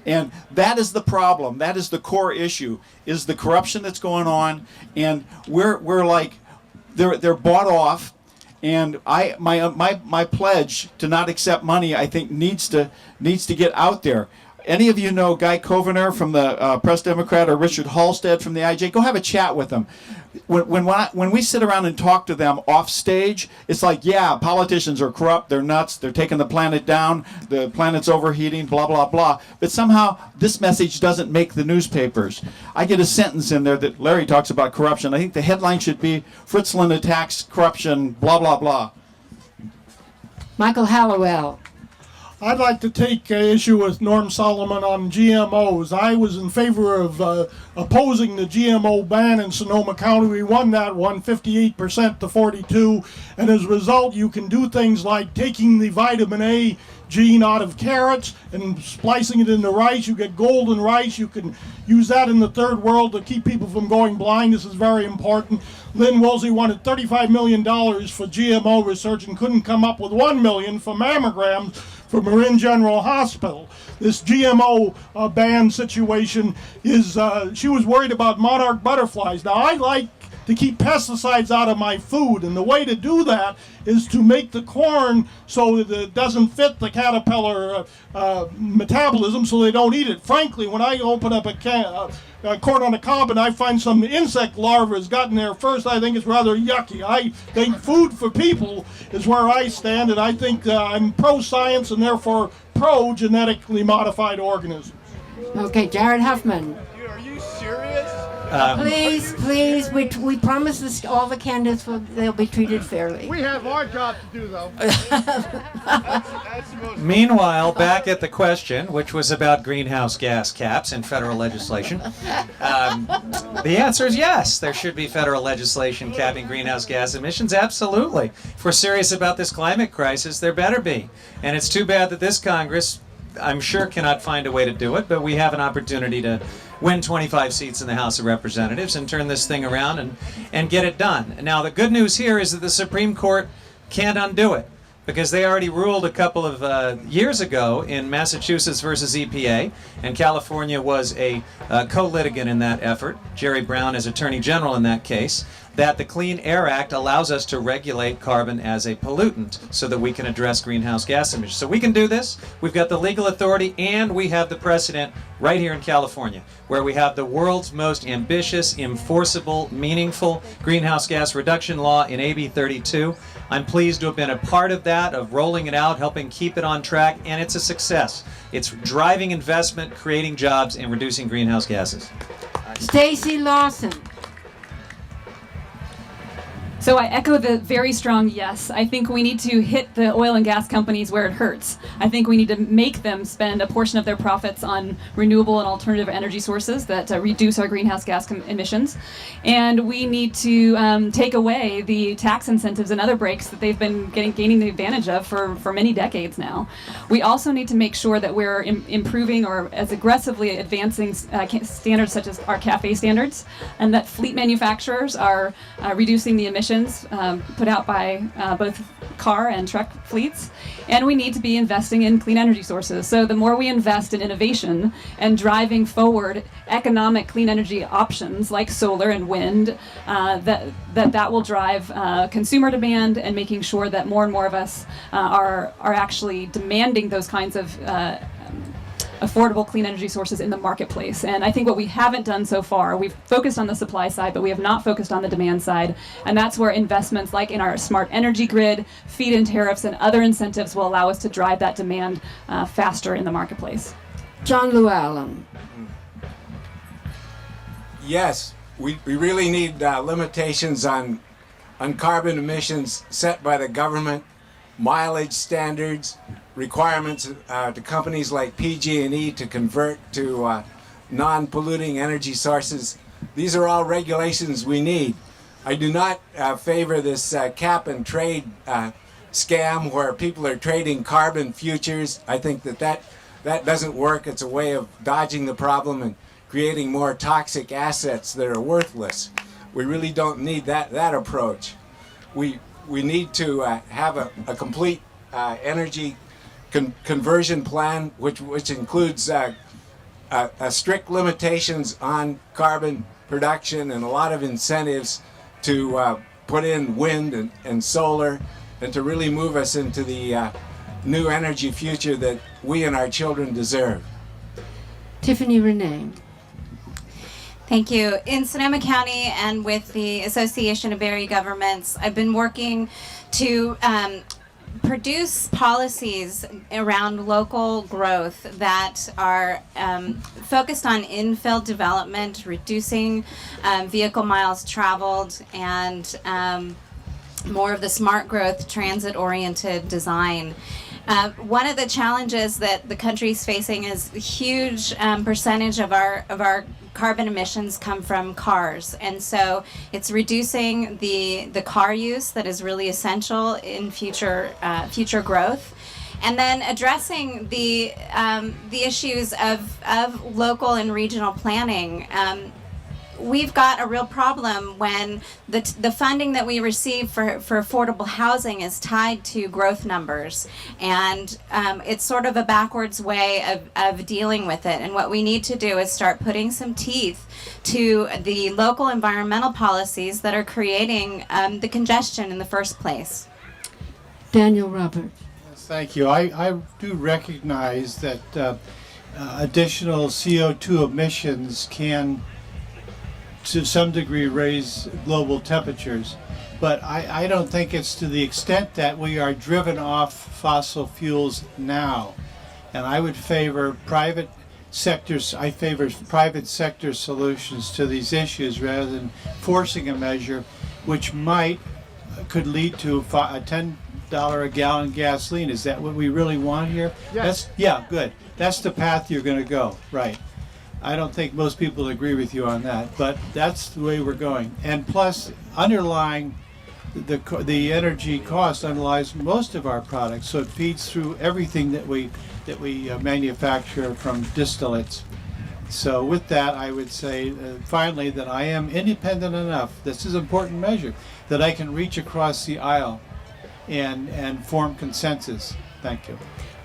And that is the problem. That is the core issue, is the corruption that's going on, and we're like they're bought off. And my pledge to not accept money, I think, needs to get out there. Any of you know Guy Kovaner from the Press Democrat or Richard Halstead from the IJ? Go have a chat with them. When we sit around and talk to them off stage, it's like, yeah, politicians are corrupt, they're nuts, they're taking the planet down, the planet's overheating, blah, blah, blah. But somehow this message doesn't make the newspapers. I get a sentence in there that Larry talks about corruption. I think the headline should be, Fritzland attacks corruption, blah, blah, blah. Michael Hallowell. I'd like to take issue with Norm Solomon on GMOs. I was in favor of opposing the GMO ban in Sonoma County. We won that one 58% to 42%. And as a result, you can do things like taking the vitamin A gene out of carrots and splicing it into rice. You get golden rice. You can use that in the third world to keep people from going blind. This is very important. Lynn Woolsey wanted $35 million for GMO research and couldn't come up with $1 million for mammograms for Marin General Hospital. This GMO ban situation is, she was worried about monarch butterflies. Now, I like to keep pesticides out of my food, and the way to do that is to make the corn so that it doesn't fit the caterpillar metabolism, so they don't eat it. Frankly, when I open up a corn on the cob and I find some insect larva has gotten there first, I think it's rather yucky. I think food for people is where I stand, and I think I'm pro-science and therefore pro-genetically modified organisms. Okay, Jared Huffman. Are you serious? Please, we promise this, all the candidates they'll be treated fairly. We have our job to do, though. Meanwhile, back at the question, which was about greenhouse gas caps in federal legislation, the answer is yes. There should be federal legislation capping greenhouse gas emissions. Absolutely. If we're serious about this climate crisis, there better be. And it's too bad that this Congress, I'm sure, cannot find a way to do it, but we have an opportunity to win 25 seats in the House of Representatives and turn this thing around and get it done. Now, the good news here is that the Supreme Court can't undo it, because they already ruled a couple of years ago in Massachusetts versus EPA, and California was a co-litigant in that effort. Jerry Brown is Attorney General in that case, that the Clean Air Act allows us to regulate carbon as a pollutant so that we can address greenhouse gas emissions. So we can do this. We've got the legal authority, and we have the precedent right here in California, where we have the world's most ambitious, enforceable, meaningful greenhouse gas reduction law in AB 32. I'm pleased to have been a part of that, of rolling it out, helping keep it on track, and it's a success. It's driving investment, creating jobs, and reducing greenhouse gases. Stacey Lawson. So I echo the very strong yes. I think we need to hit the oil and gas companies where it hurts. I think we need to make them spend a portion of their profits on renewable and alternative energy sources that reduce our greenhouse gas emissions. And we need to take away the tax incentives and other breaks that they've been gaining the advantage of for many decades now. We also need to make sure that we're improving or as aggressively advancing standards such as our CAFE standards, and that fleet manufacturers are reducing the emissions put out by both car and truck fleets. And we need to be investing in clean energy sources. So the more we invest in innovation and driving forward economic clean energy options like solar and wind, that will drive consumer demand, and making sure that more and more of us are actually demanding those kinds of affordable clean energy sources in the marketplace. And I think what we haven't done so far, we've focused on the supply side, but we have not focused on the demand side. And that's where investments like in our smart energy grid, feed-in tariffs, and other incentives will allow us to drive that demand faster in the marketplace. John Llewellyn. Yes, we really need limitations on carbon emissions set by the government, mileage standards, requirements to companies like PG&E to convert to non-polluting energy sources. These are all regulations we need. I do not favor this cap and trade scam where people are trading carbon futures. I think that doesn't work. It's a way of dodging the problem and creating more toxic assets that are worthless. We really don't need that approach. We need to have a complete energy conversion plan, which includes strict limitations on carbon production and a lot of incentives to put in wind and solar, and to really move us into the new energy future that we and our children deserve. Tiffany Renee. Thank you. In Sonoma County and with the Association of Area Governments, I've been working to produce policies around local growth that are focused on infill development, reducing vehicle miles traveled, and more of the smart growth, transit-oriented design. One of the challenges that the country is facing is a huge percentage of our carbon emissions come from cars, and so it's reducing the car use that is really essential in future growth, and then addressing the issues of local and regional planning. We've got a real problem when the funding that we receive for affordable housing is tied to growth numbers, and it's sort of a backwards way of dealing with it. And what we need to do is start putting some teeth to the local environmental policies that are creating the congestion in the first place. Daniel Roberts. Thank you. I do recognize that additional CO2 emissions can to some degree raise global temperatures, but I don't think it's to the extent that we are driven off fossil fuels now. And I would favor private sectors. I favor private sector solutions to these issues rather than forcing a measure which could lead to a $10 a gallon gasoline. Is that what we really want here? Yes. Yeah, good. That's the path you're going to go, right? I don't think most people agree with you on that, but that's the way we're going. And plus, underlying the energy cost underlies most of our products, so it feeds through everything that we manufacture from distillates. So with that, I would say finally that I am independent enough. This is an important measure that I can reach across the aisle and form consensus. Thank you.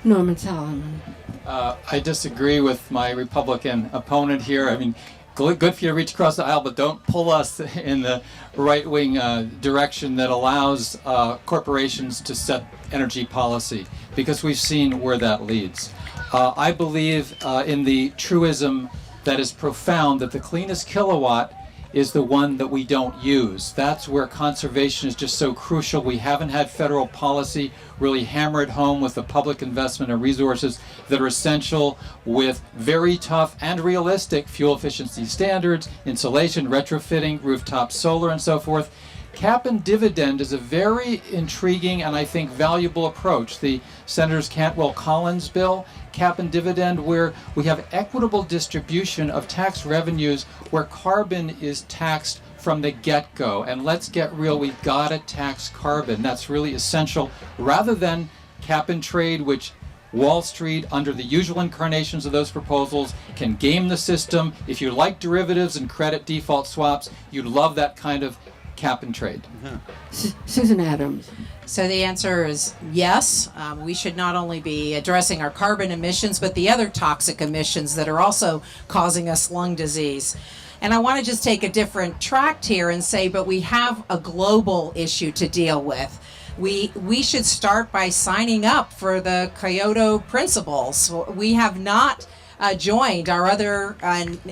Norman Solomon. I disagree with my Republican opponent here. I mean, good for you to reach across the aisle, but don't pull us in the right-wing direction that allows corporations to set energy policy, because we've seen where that leads. I believe in the truism that is profound that the cleanest kilowatt is the one that we don't use. That's where conservation is just so crucial. We haven't had federal policy really hammer it home with the public investment and resources that are essential with very tough and realistic fuel efficiency standards, insulation, retrofitting, rooftop solar, and so forth. Cap and dividend is a very intriguing and I think valuable approach. The Senators Cantwell-Collins bill, cap and dividend, where we have equitable distribution of tax revenues where carbon is taxed from the get-go. And let's get real, we've got to tax carbon. That's really essential, rather than cap and trade, which Wall Street, under the usual incarnations of those proposals, can game the system. If you like derivatives and credit default swaps, you'd love that kind of cap and trade. Susan Adams. So the answer is yes. We should not only be addressing our carbon emissions, but the other toxic emissions that are also causing us lung disease. And I want to just take a different tract here and say, but we have a global issue to deal with. We should start by signing up for the Kyoto Principles. We have not joined our other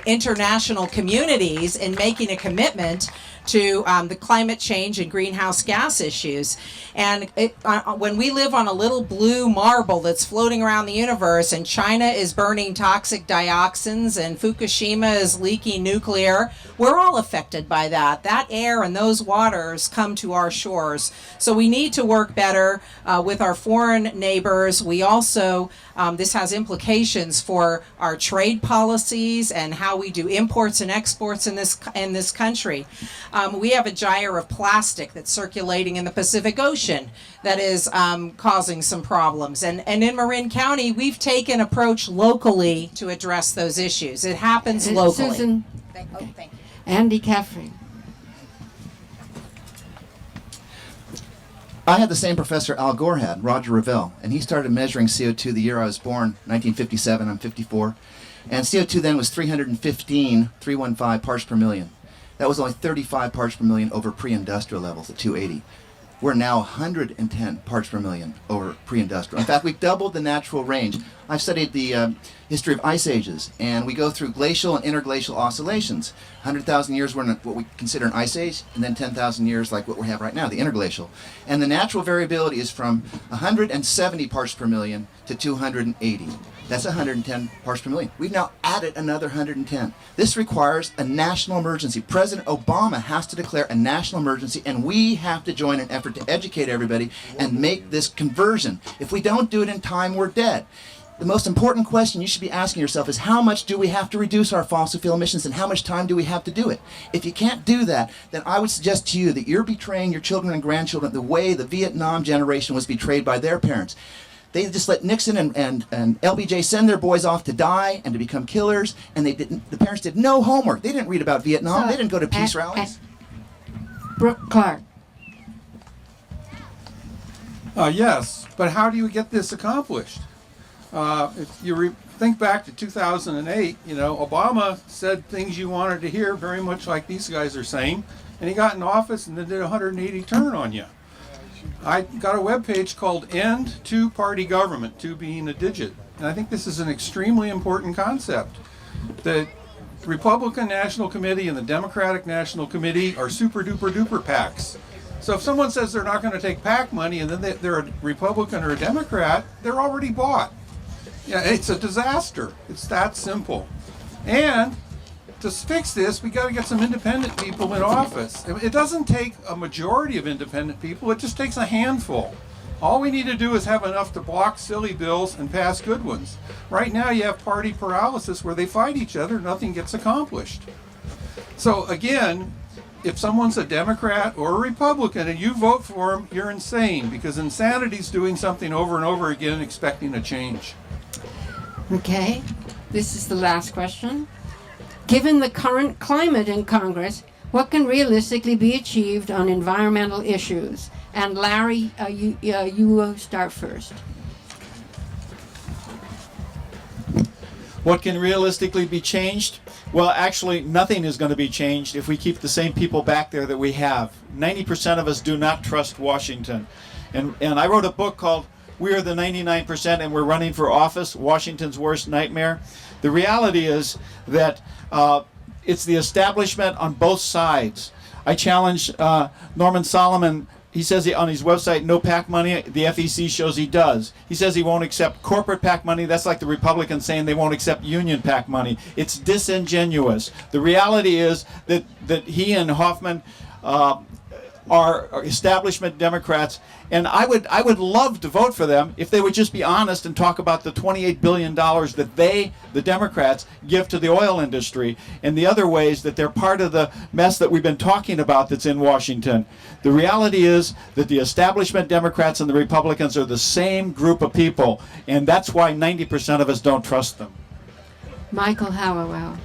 international communities in making a commitment to the climate change and greenhouse gas issues. And when we live on a little blue marble that's floating around the universe, and China is burning toxic dioxins and Fukushima is leaking nuclear, we're all affected by that. That air and those waters come to our shores. So we need to work better with our foreign neighbors. We also, this has implications for our trade policies and how we do imports and exports in this country. We have a gyre of plastic that's circulating in the Pacific Ocean that is causing some problems. And in Marin County, we've taken an approach locally to address those issues. It happens locally. Susan, Thank you. Andy Caffrey. I had the same professor Al Gore had, Roger Revelle, and he started measuring CO2 the year I was born, 1957. I'm 54. And CO2 then was 315 parts per million. That was only 35 parts per million over pre-industrial levels at 280. We're now 110 parts per million over pre-industrial. In fact, we've doubled the natural range. I've studied the history of ice ages, and we go through glacial and interglacial oscillations. 100,000 years we're in what we consider an ice age, and then 10,000 years like what we have right now, the interglacial. And the natural variability is from 170 parts per million to 280. That's 110 parts per million. We've now added another 110. This requires a national emergency. President Obama has to declare a national emergency, and we have to join an effort to educate everybody and make this conversion. If we don't do it in time, we're dead. The most important question you should be asking yourself is how much do we have to reduce our fossil fuel emissions and how much time do we have to do it? If you can't do that, then I would suggest to you that you're betraying your children and grandchildren the way the Vietnam generation was betrayed by their parents. They just let Nixon and LBJ send their boys off to die and to become killers, and the parents did no homework. They didn't read about Vietnam. They didn't go to peace rallies. Brooke Clark. Yes, but how do you get this accomplished? If you think back to 2008, Obama said things you wanted to hear very much like these guys are saying, and he got in office and then did a 180 turn on you. I got a webpage called End Two-Party Government, two being a digit. And I think this is an extremely important concept. The Republican National Committee and the Democratic National Committee are super-duper-duper PACs. So if someone says they're not going to take PAC money and then they're a Republican or a Democrat, they're already bought. Yeah, it's a disaster. It's that simple. And to fix this, we got to get some independent people in office. It doesn't take a majority of independent people, it just takes a handful. All we need to do is have enough to block silly bills and pass good ones. Right now you have party paralysis where they fight each other, nothing gets accomplished. So again, if someone's a Democrat or a Republican and you vote for them, you're insane, because insanity is doing something over and over again expecting a change. Okay, this is the last question. Given the current climate in Congress, what can realistically be achieved on environmental issues? And Larry, you start first. What can realistically be changed? Well, actually, nothing is going to be changed if we keep the same people back there that we have. 90% of us do not trust Washington. And I wrote a book called We Are the 99% and We're Running for Office, Washington's Worst Nightmare. The reality is that it's the establishment on both sides. I challenge Norman Solomon. He says on his website, no PAC money. The FEC shows he does. He says he won't accept corporate PAC money. That's like the Republicans saying they won't accept union PAC money. It's disingenuous. The reality is that he and Hoffman are establishment Democrats, and I would love to vote for them if they would just be honest and talk about the $28 billion that the Democrats, give to the oil industry and the other ways that they're part of the mess that we've been talking about that's in Washington. The reality is that the establishment Democrats and the Republicans are the same group of people, and that's why 90% of us don't trust them. Michael Hallowell.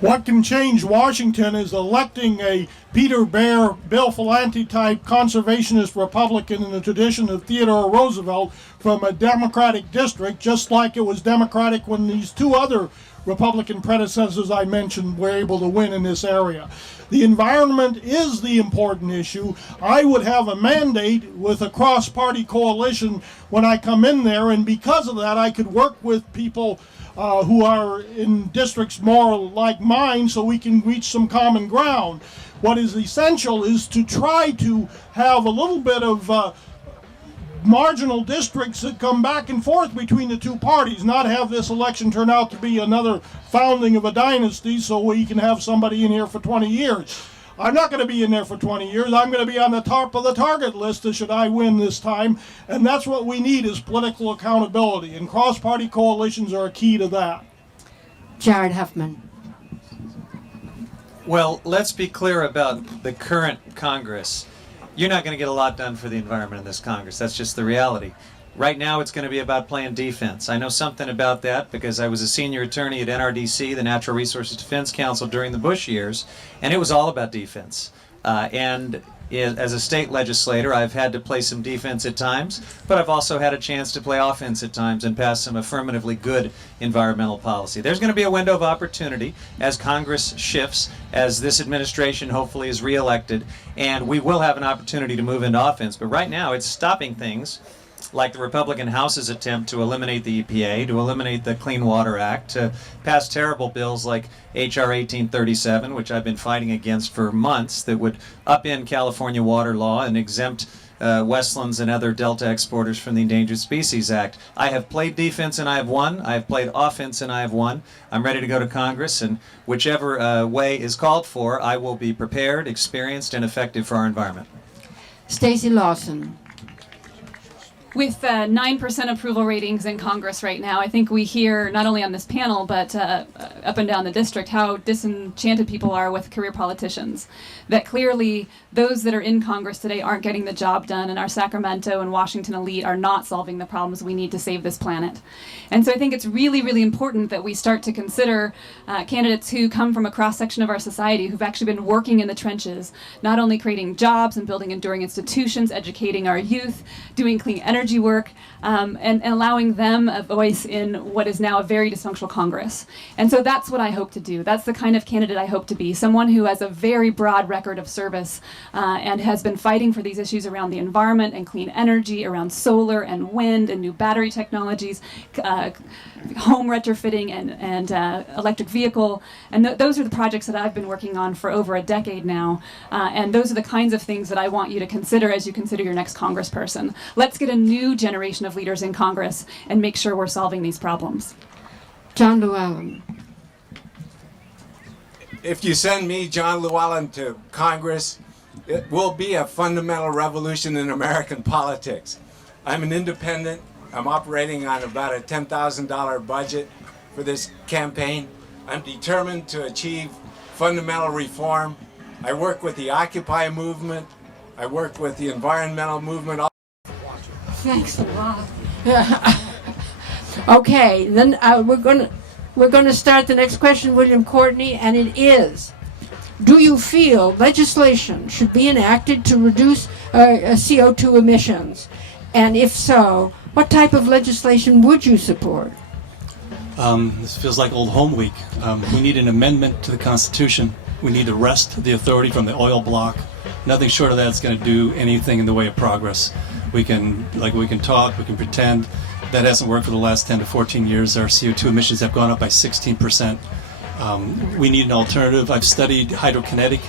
What can change Washington is electing a Peter Bear, Bill Falanti type conservationist Republican in the tradition of Theodore Roosevelt from a Democratic district, just like it was Democratic when these two other Republican predecessors I mentioned were able to win in this area. The environment is the important issue. I would have a mandate with a cross-party coalition when I come in there, and because of that I could work with people who are in districts more like mine so we can reach some common ground. What is essential is to try to have a little bit of marginal districts that come back and forth between the two parties, not have this election turn out to be another founding of a dynasty so we can have somebody in here for 20 years. I'm not going to be in there for 20 years. I'm going to be on the top of the target list should I win this time, and that's what we need is political accountability, and cross-party coalitions are a key to that. Jared Huffman. Well, let's be clear about the current Congress. You're not going to get a lot done for the environment in this Congress. That's just the reality. Right now, it's going to be about playing defense. I know something about that because I was a senior attorney at NRDC, the Natural Resources Defense Council, during the Bush years, and it was all about defense. As a state legislator, I've had to play some defense at times, but I've also had a chance to play offense at times and pass some affirmatively good environmental policy. There's going to be a window of opportunity as Congress shifts, as this administration hopefully is reelected, and we will have an opportunity to move into offense. But right now, it's stopping things like the Republican House's attempt to eliminate the EPA, to eliminate the Clean Water Act, to pass terrible bills like H.R. 1837, which I've been fighting against for months, that would upend California water law and exempt Westlands and other Delta exporters from the Endangered Species Act. I have played defense and I have won. I have played offense and I have won. I'm ready to go to Congress, and whichever way is called for, I will be prepared, experienced, and effective for our environment. Stacey Lawson. With 9% approval ratings in Congress right now, I think we hear, not only on this panel, but up and down the district, how disenchanted people are with career politicians. That clearly those that are in Congress today aren't getting the job done, and our Sacramento and Washington elite are not solving the problems we need to save this planet. And so I think it's really, really important that we start to consider candidates who come from a cross-section of our society, who've actually been working in the trenches, not only creating jobs and building enduring institutions, educating our youth, doing clean energy work, and allowing them a voice in what is now a very dysfunctional Congress. And so that's what I hope to do. That's the kind of candidate I hope to be, someone who has a very broad record of service and has been fighting for these issues around the environment and clean energy, around solar and wind and new battery technologies, home retrofitting and electric vehicle. And those are the projects that I've been working on for over a decade now. And those are the kinds of things that I want you to consider as you consider your next congressperson. Let's get a new generation of leaders in Congress and make sure we're solving these problems. John Llewellyn. If you send me, John Llewellyn, to Congress, it will be a fundamental revolution in American politics. I'm an independent. I'm operating on about a $10,000 budget for this campaign. I'm determined to achieve fundamental reform. I work with the Occupy movement. I work with the environmental movement. Thanks a lot. Okay, then we're going to start the next question, William Courtney, and it is: do you feel legislation should be enacted to reduce CO2 emissions? And if so, what type of legislation would you support? This feels like old home week. We need an amendment to the Constitution. We need to wrest the authority from the oil bloc. Nothing short of that is going to do anything in the way of progress. We can talk, we can pretend. That hasn't worked for the last 10 to 14 years. Our CO2 emissions have gone up by 16%. We need an alternative. I've studied hydrokinetic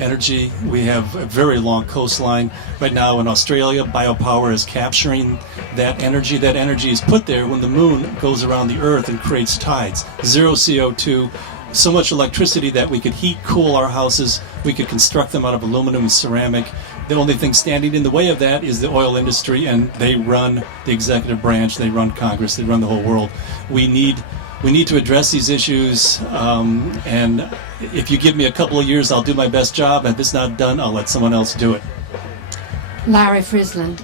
energy. We have a very long coastline. Right now in Australia, biopower is capturing that energy. That energy is put there when the moon goes around the Earth and creates tides. Zero CO2. So much electricity that we could heat, cool our houses. We could construct them out of aluminum and ceramic. The only thing standing in the way of that is the oil industry, and they run the executive branch, they run Congress, they run the whole world. We need to address these issues, and if you give me a couple of years, I'll do my best job. If it's not done, I'll let someone else do it. Larry Frisland.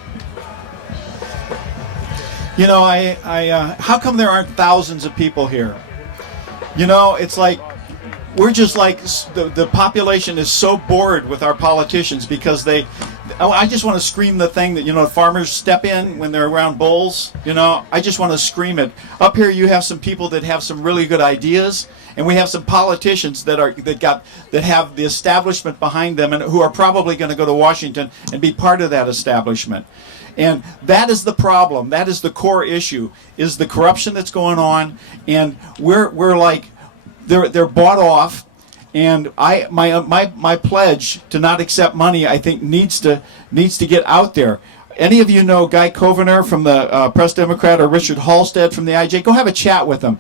You know, how come there aren't thousands of people here? You know, it's like we're just like the population is so bored with our politicians because they I just want to scream the thing that, farmers step in when they're around bulls. I just want to scream it. Up here you have some people that have some really good ideas, and we have some politicians that have the establishment behind them and who are probably going to go to Washington and be part of that establishment. And that is the problem. That is the core issue, is the corruption that's going on, and we're like they're bought off. And my pledge to not accept money, I think, needs to get out there. Any of you know Guy Covener from the Press Democrat or Richard Halstead from the IJ? Go have a chat with them.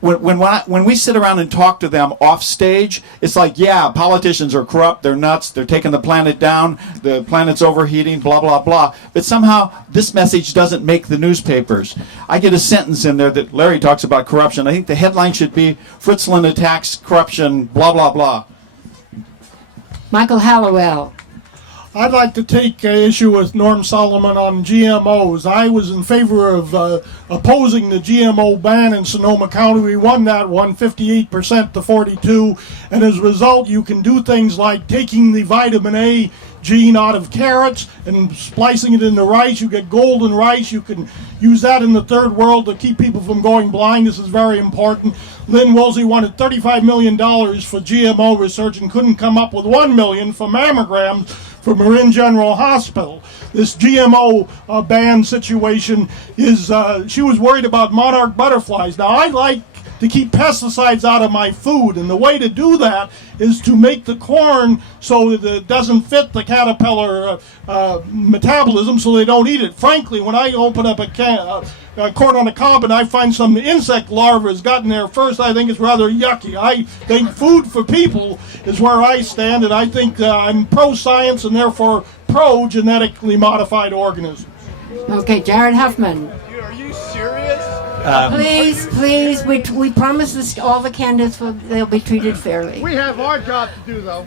When we sit around and talk to them off stage, it's like, yeah, politicians are corrupt, they're nuts, they're taking the planet down, the planet's overheating, blah, blah, blah. But somehow this message doesn't make the newspapers. I get a sentence in there that Larry talks about corruption. I think the headline should be, Fritzland attacks corruption, blah, blah, blah. Michael Hallowell. I'd like to take issue with Norm Solomon on GMOs. I was in favor of opposing the GMO ban in Sonoma County. We won that one 58% to 42%. And as a result, you can do things like taking the vitamin A gene out of carrots and splicing it into rice. You get golden rice. You can use that in the third world to keep people from going blind. This is very important. Lynn Woolsey wanted $35 million for GMO research and couldn't come up with $1 million for mammograms for Marin General Hospital. This GMO ban situation is, she was worried about monarch butterflies. Now, I like to keep pesticides out of my food, and the way to do that is to make the corn so that it doesn't fit the caterpillar metabolism, so they don't eat it. Frankly, when I open up a corn on the cob and I find some insect larva has gotten there first, I think it's rather yucky. I think food for people is where I stand, and I think I'm pro-science and therefore pro-genetically modified organisms. Okay, Jared Huffman. Are you serious? Please, we promise this, all the candidates they'll be treated fairly. We have our job to do, though.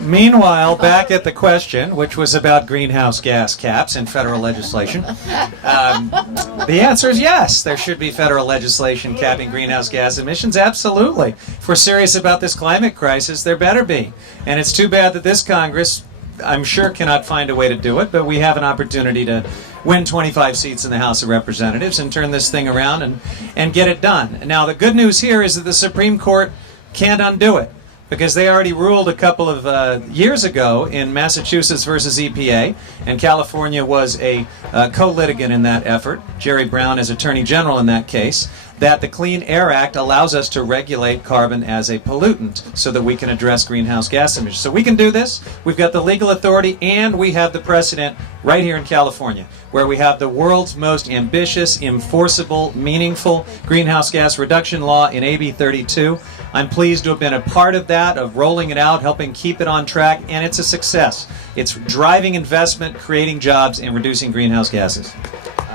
Meanwhile, back at the question, which was about greenhouse gas caps in federal legislation, the answer is yes. There should be federal legislation capping greenhouse gas emissions. Absolutely. If we're serious about this climate crisis, there better be. And it's too bad that this Congress, I'm sure, cannot find a way to do it, but we have an opportunity to win 25 seats in the House of Representatives and turn this thing around and get it done. Now, the good news here is that the Supreme Court can't undo it, because they already ruled a couple of years ago in Massachusetts versus EPA, and California was a co-litigant in that effort, Jerry Brown as Attorney General in that case, that the Clean Air Act allows us to regulate carbon as a pollutant so that we can address greenhouse gas emissions. So we can do this. We've got the legal authority, and we have the precedent right here in California, where we have the world's most ambitious, enforceable, meaningful greenhouse gas reduction law in AB 32. I'm pleased to have been a part of that, of rolling it out, helping keep it on track, and it's a success. It's driving investment, creating jobs, and reducing greenhouse gases.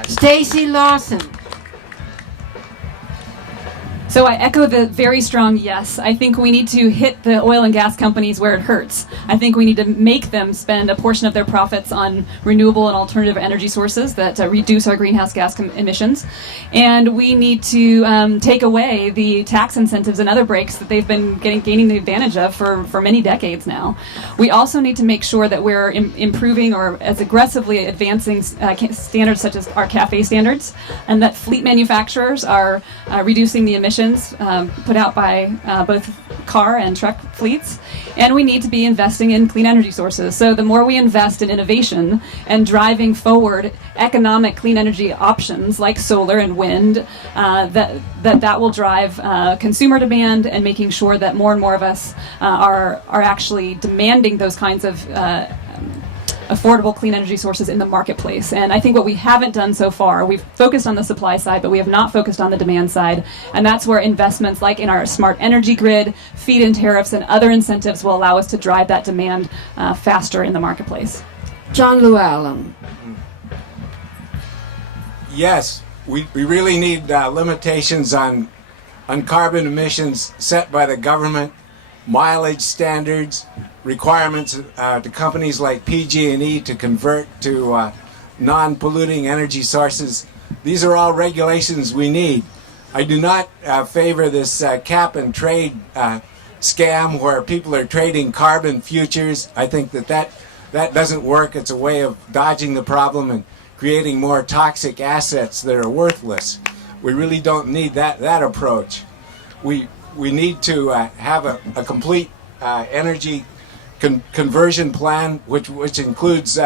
Stacey Lawson. So I echo the very strong yes. I think we need to hit the oil and gas companies where it hurts. I think we need to make them spend a portion of their profits on renewable and alternative energy sources that reduce our greenhouse gas emissions. And we need to take away the tax incentives and other breaks that they've been gaining the advantage of for many decades now. We also need to make sure that we're improving or as aggressively advancing standards such as our CAFE standards, and that fleet manufacturers are reducing the emissions put out by both car and truck fleets, and we need to be investing in clean energy sources. So the more we invest in innovation and driving forward economic clean energy options like solar and wind, that will drive consumer demand and making sure that more and more of us are actually demanding those kinds of affordable clean energy sources in the marketplace. And I think what we haven't done so far, we've focused on the supply side, but we have not focused on the demand side. And that's where investments like in our smart energy grid, feed-in tariffs, and other incentives will allow us to drive that demand faster in the marketplace. John Llewellyn. Yes, we really need limitations on carbon emissions set by the government, mileage standards, requirements to companies like PG&E to convert to non-polluting energy sources. These are all regulations we need. I do not favor this cap and trade scam where people are trading carbon futures. I think that doesn't work. It's a way of dodging the problem and creating more toxic assets that are worthless. We really don't need that approach. We need to have a complete energy conversion plan, which includes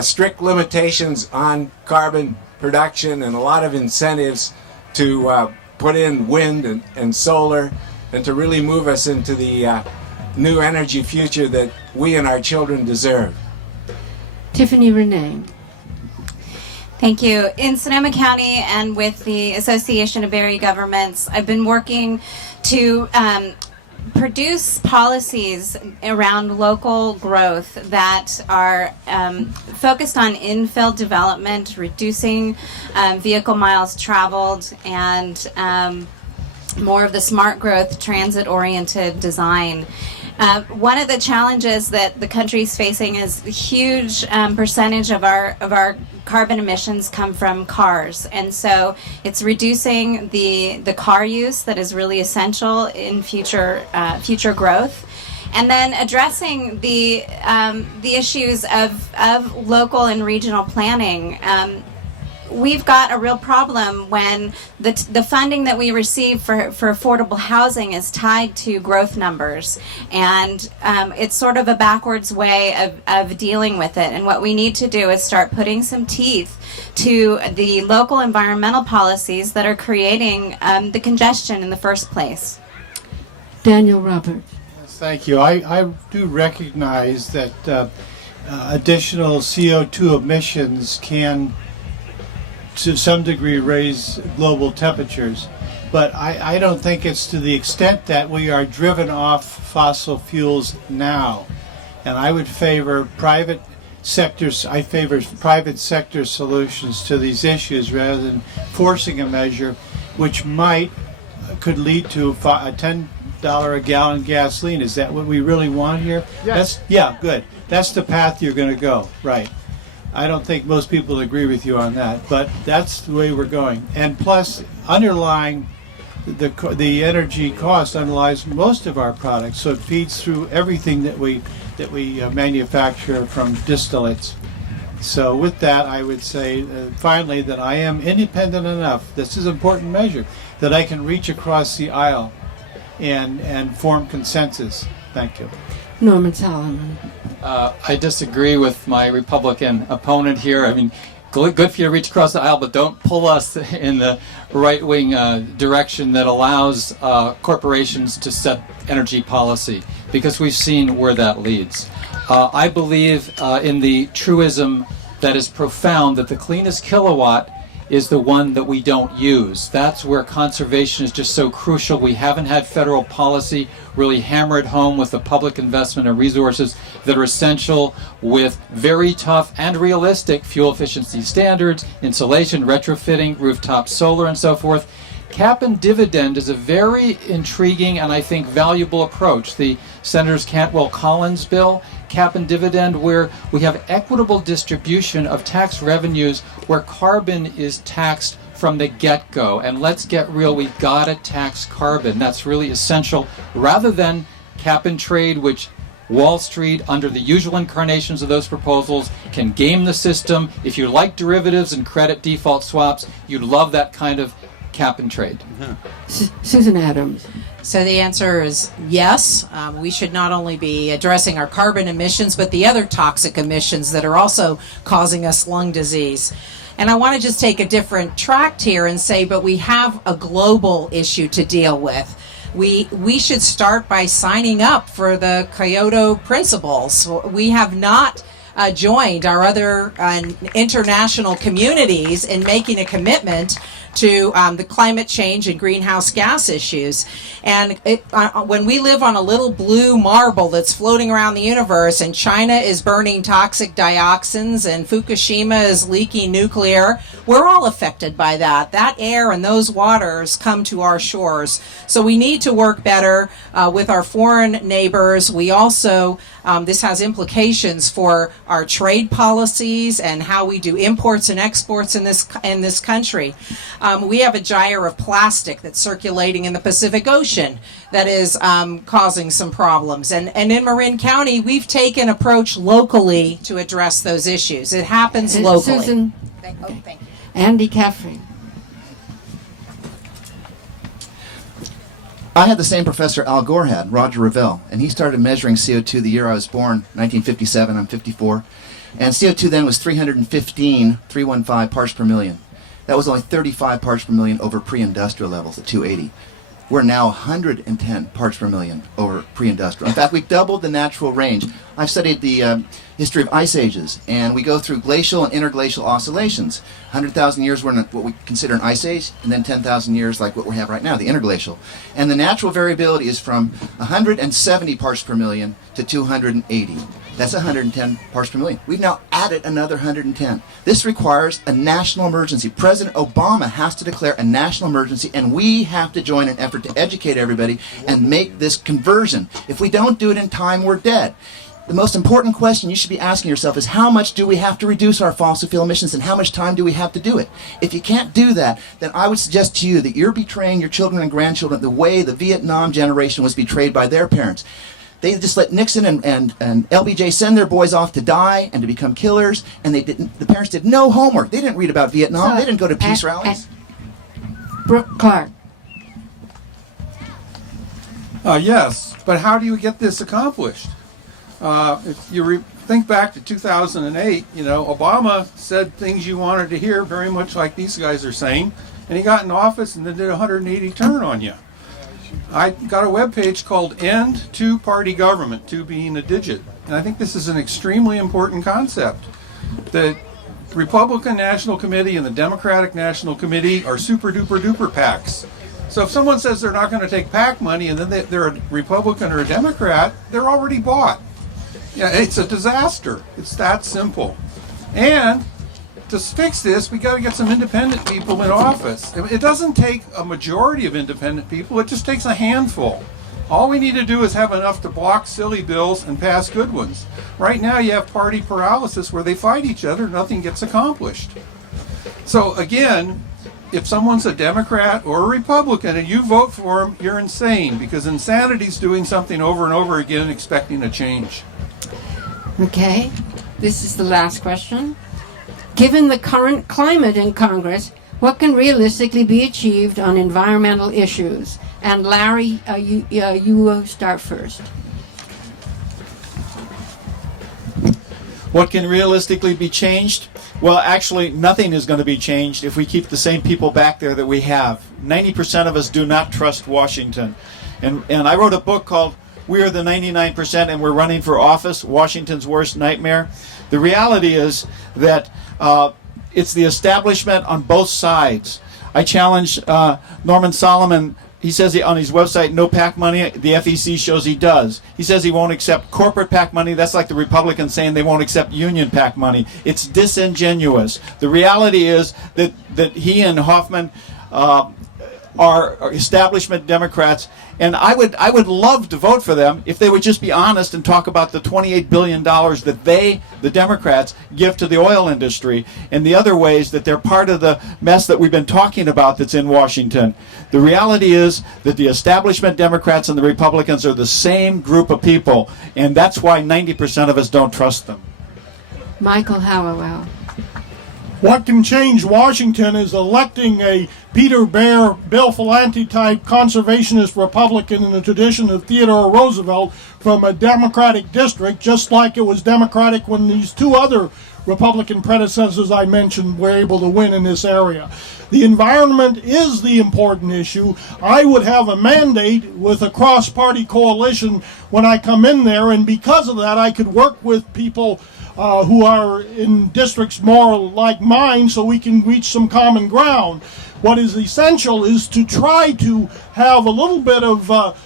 strict limitations on carbon production and a lot of incentives to put in wind and solar, and to really move us into the new energy future that we and our children deserve. Tiffany Renee. Thank you. In Sonoma County and with the Association of Area Governments, I've been working to produce policies around local growth that are focused on infill development, reducing vehicle miles traveled, and more of the smart growth, transit-oriented design. One of the challenges that the country is facing is a huge percentage of our carbon emissions come from cars, and so it's reducing the car use that is really essential in future growth, and then addressing the issues of local and regional planning. We've got a real problem when the funding that we receive for affordable housing is tied to growth numbers, and it's sort of a backwards way of dealing with it. And what we need to do is start putting some teeth to the local environmental policies that are creating the congestion in the first place. Daniel Roberts. Thank you. I do recognize that additional CO2 emissions can to some degree raise global temperatures, but I don't think it's to the extent that we are driven off fossil fuels now. And I would favor private sector solutions to these issues rather than forcing a measure which could lead to a $10 a gallon gasoline. Is that what we really want here? Yes. Good. That's the path you're going to go, right? I don't think most people agree with you on that, but that's the way we're going. And plus, underlying the energy cost underlies most of our products, so it feeds through everything that we manufacture from distillates. So with that, I would say finally that I am independent enough. This is an important measure that I can reach across the aisle and form consensus. Thank you. Norman Solomon. I disagree with my Republican opponent here. I mean, good for you to reach across the aisle, but don't pull us in the right-wing direction that allows corporations to set energy policy, because we've seen where that leads. I believe in the truism that is profound, that the cleanest kilowatt is the one that we don't use. That's where conservation is just so crucial. We haven't had federal policy really hammer it home with the public investment and resources that are essential with very tough and realistic fuel efficiency standards, insulation, retrofitting, rooftop solar, and so forth. Cap and dividend is a very intriguing and I think valuable approach. The Senators Cantwell-Collins bill, cap and dividend, where we have equitable distribution of tax revenues where carbon is taxed from the get-go. And let's get real, we've got to tax carbon. That's really essential, rather than cap and trade, which Wall Street, under the usual incarnations of those proposals, can game the system. If you like derivatives and credit default swaps, you'd love that kind of cap and trade. Susan Adams. So the answer is yes. We should not only be addressing our carbon emissions, but the other toxic emissions that are also causing us lung disease. And I want to just take a different tract here and say, but we have a global issue to deal with. We should start by signing up for the Kyoto Principles. We have not joined our other international communities in making a commitment to the climate change and greenhouse gas issues. And when we live on a little blue marble that's floating around the universe, and China is burning toxic dioxins and Fukushima is leaking nuclear, we're all affected by that. That air and those waters come to our shores. So we need to work better with our foreign neighbors. We also, this has implications for our trade policies and how we do imports and exports in this country. We have a gyre of plastic that's circulating in the Pacific Ocean that is causing some problems. And in Marin County, we've taken an approach locally to address those issues. It happens locally. Susan. Thank you. Andy Caffrey. I had the same professor Al Gore had, Roger Revelle, and he started measuring CO2 the year I was born, 1957. I'm 54. And CO2 then was 315 parts per million. That was only 35 parts per million over pre-industrial levels at 280. We're now 110 parts per million over pre-industrial. In fact, we've doubled the natural range. I've studied the history of ice ages, and we go through glacial and interglacial oscillations. 100,000 years we're in what we consider an ice age, and then 10,000 years like what we have right now, the interglacial. And the natural variability is from 170 parts per million to 280. That's 110 parts per million. We've now added another 110. This requires a national emergency. President Obama has to declare a national emergency, and we have to join an effort to educate everybody and make this conversion. If we don't do it in time, we're dead. The most important question you should be asking yourself is how much do we have to reduce our fossil fuel emissions and how much time do we have to do it? If you can't do that, then I would suggest to you that you're betraying your children and grandchildren the way the Vietnam generation was betrayed by their parents. They just let Nixon and LBJ send their boys off to die and to become killers, and the parents did no homework. They didn't read about Vietnam. They didn't go to peace rallies. Brooke Clark. Yes, but how do you get this accomplished? If you think back to 2008, Obama said things you wanted to hear, very much like these guys are saying, and he got in office and then did a 180 turn on you. I got a webpage called End Two-Party Government, 2 being a digit, and I think this is an extremely important concept. The Republican National Committee and the Democratic National Committee are super-duper-duper PACs. So if someone says they're not going to take PAC money and then they're a Republican or a Democrat, they're already bought. Yeah, it's a disaster. It's that simple. And to fix this, we got to get some independent people in office. It doesn't take a majority of independent people. It just takes a handful. All we need to do is have enough to block silly bills and pass good ones. Right now you have party paralysis where they fight each other, nothing gets accomplished. So again, if someone's a Democrat or a Republican and you vote for them, you're insane, because insanity is doing something over and over again expecting a change. Okay, this is the last question. Given the current climate in Congress, what can realistically be achieved on environmental issues? And Larry, you start first. What can realistically be changed? Well, actually, nothing is going to be changed if we keep the same people back there that we have. 90% of us do not trust Washington. And I wrote a book called We Are the 99% and We're Running for Office, Washington's Worst Nightmare. The reality is that it's the establishment on both sides. I challenge Norman Solomon. He says on his website, no PAC money. The FEC shows he does. He says he won't accept corporate PAC money. That's like the Republicans saying they won't accept union PAC money. It's disingenuous. The reality is that he and Hoffman are establishment Democrats, and I would love to vote for them if they would just be honest and talk about the $28 billion that the Democrats, give to the oil industry and the other ways that they're part of the mess that we've been talking about that's in Washington. The reality is that the establishment Democrats and the Republicans are the same group of people, and that's why 90% of us don't trust them. Michael Hallowell. What can change Washington is electing a Peter Bear, Bill Falanti type conservationist Republican in the tradition of Theodore Roosevelt from a Democratic district, just like it was Democratic when these two other Republican predecessors I mentioned were able to win in this area. The environment is the important issue. I would have a mandate with a cross-party coalition when I come in there, and because of that I could work with people who are in districts more like mine so we can reach some common ground. What is essential is to try to have a little bit of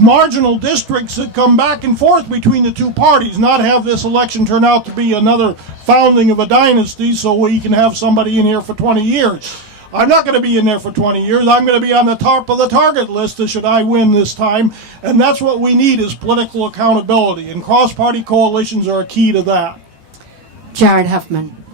marginal districts that come back and forth between the two parties, not have this election turn out to be another founding of a dynasty so we can have somebody in here for 20 years. I'm not going to be in there for 20 years. I'm going to be on the top of the target list should I win this time, and that's what we need is political accountability, and cross-party coalitions are a key to that. Jared Huffman.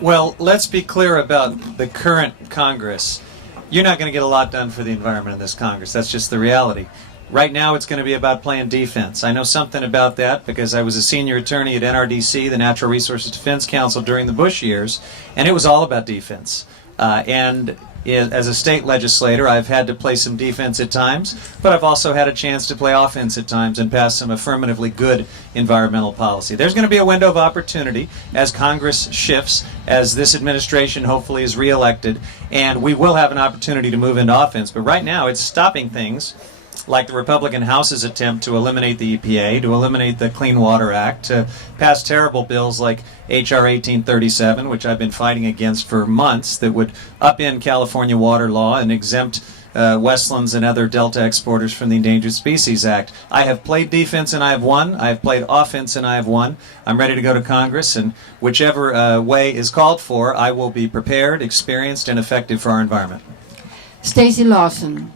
Well, let's be clear about the current Congress. You're not going to get a lot done for the environment in this Congress. That's just the reality. Right now, it's going to be about playing defense. I know something about that because I was a senior attorney at NRDC, the Natural Resources Defense Council, during the Bush years, and it was all about defense. As a state legislator, I've had to play some defense at times, but I've also had a chance to play offense at times and pass some affirmatively good environmental policy. There's going to be a window of opportunity as Congress shifts, as this administration hopefully is reelected, and we will have an opportunity to move into offense. But right now, it's stopping things like the Republican House's attempt to eliminate the EPA, to eliminate the Clean Water Act, to pass terrible bills like H.R. 1837, which I've been fighting against for months, that would upend California water law and exempt Westlands and other Delta exporters from the Endangered Species Act. I have played defense and I have won. I have played offense and I have won. I'm ready to go to Congress, and whichever way is called for, I will be prepared, experienced, and effective for our environment. Stacey Lawson.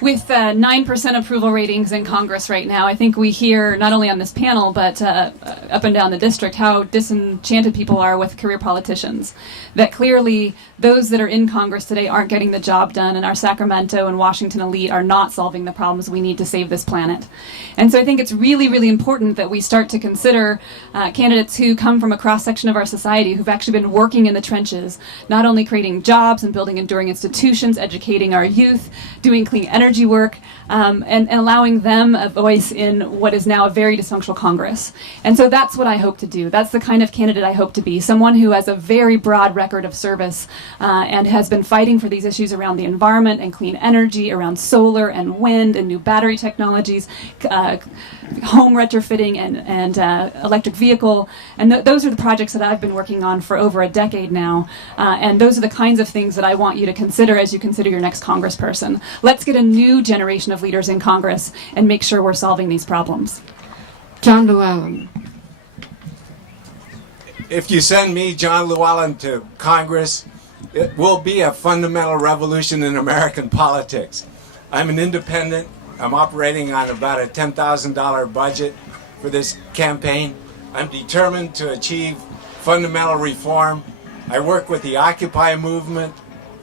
With 9% approval ratings in Congress right now, I think we hear, not only on this panel, but up and down the district, how disenchanted people are with career politicians. That clearly those that are in Congress today aren't getting the job done, and our Sacramento and Washington elite are not solving the problems we need to save this planet. And so I think it's really, really important that we start to consider candidates who come from a cross-section of our society who've actually been working in the trenches, not only creating jobs and building enduring institutions, educating our youth, doing clean energy work, and allowing them a voice in what is now a very dysfunctional Congress. And so that's what I hope to do. That's the kind of candidate I hope to be, someone who has a very broad record of service and has been fighting for these issues around the environment and clean energy, around solar and wind and new battery technologies, home retrofitting and electric vehicle. And those are the projects that I've been working on for over a decade now. And those are the kinds of things that I want you to consider as you consider your next congressperson. Let's get a new generation of leaders in Congress and make sure we're solving these problems. John Llewellyn. If you send me, John Llewellyn, to Congress, it will be a fundamental revolution in American politics. I'm an independent. I'm operating on about a $10,000 budget for this campaign. I'm determined to achieve fundamental reform. I work with the Occupy movement.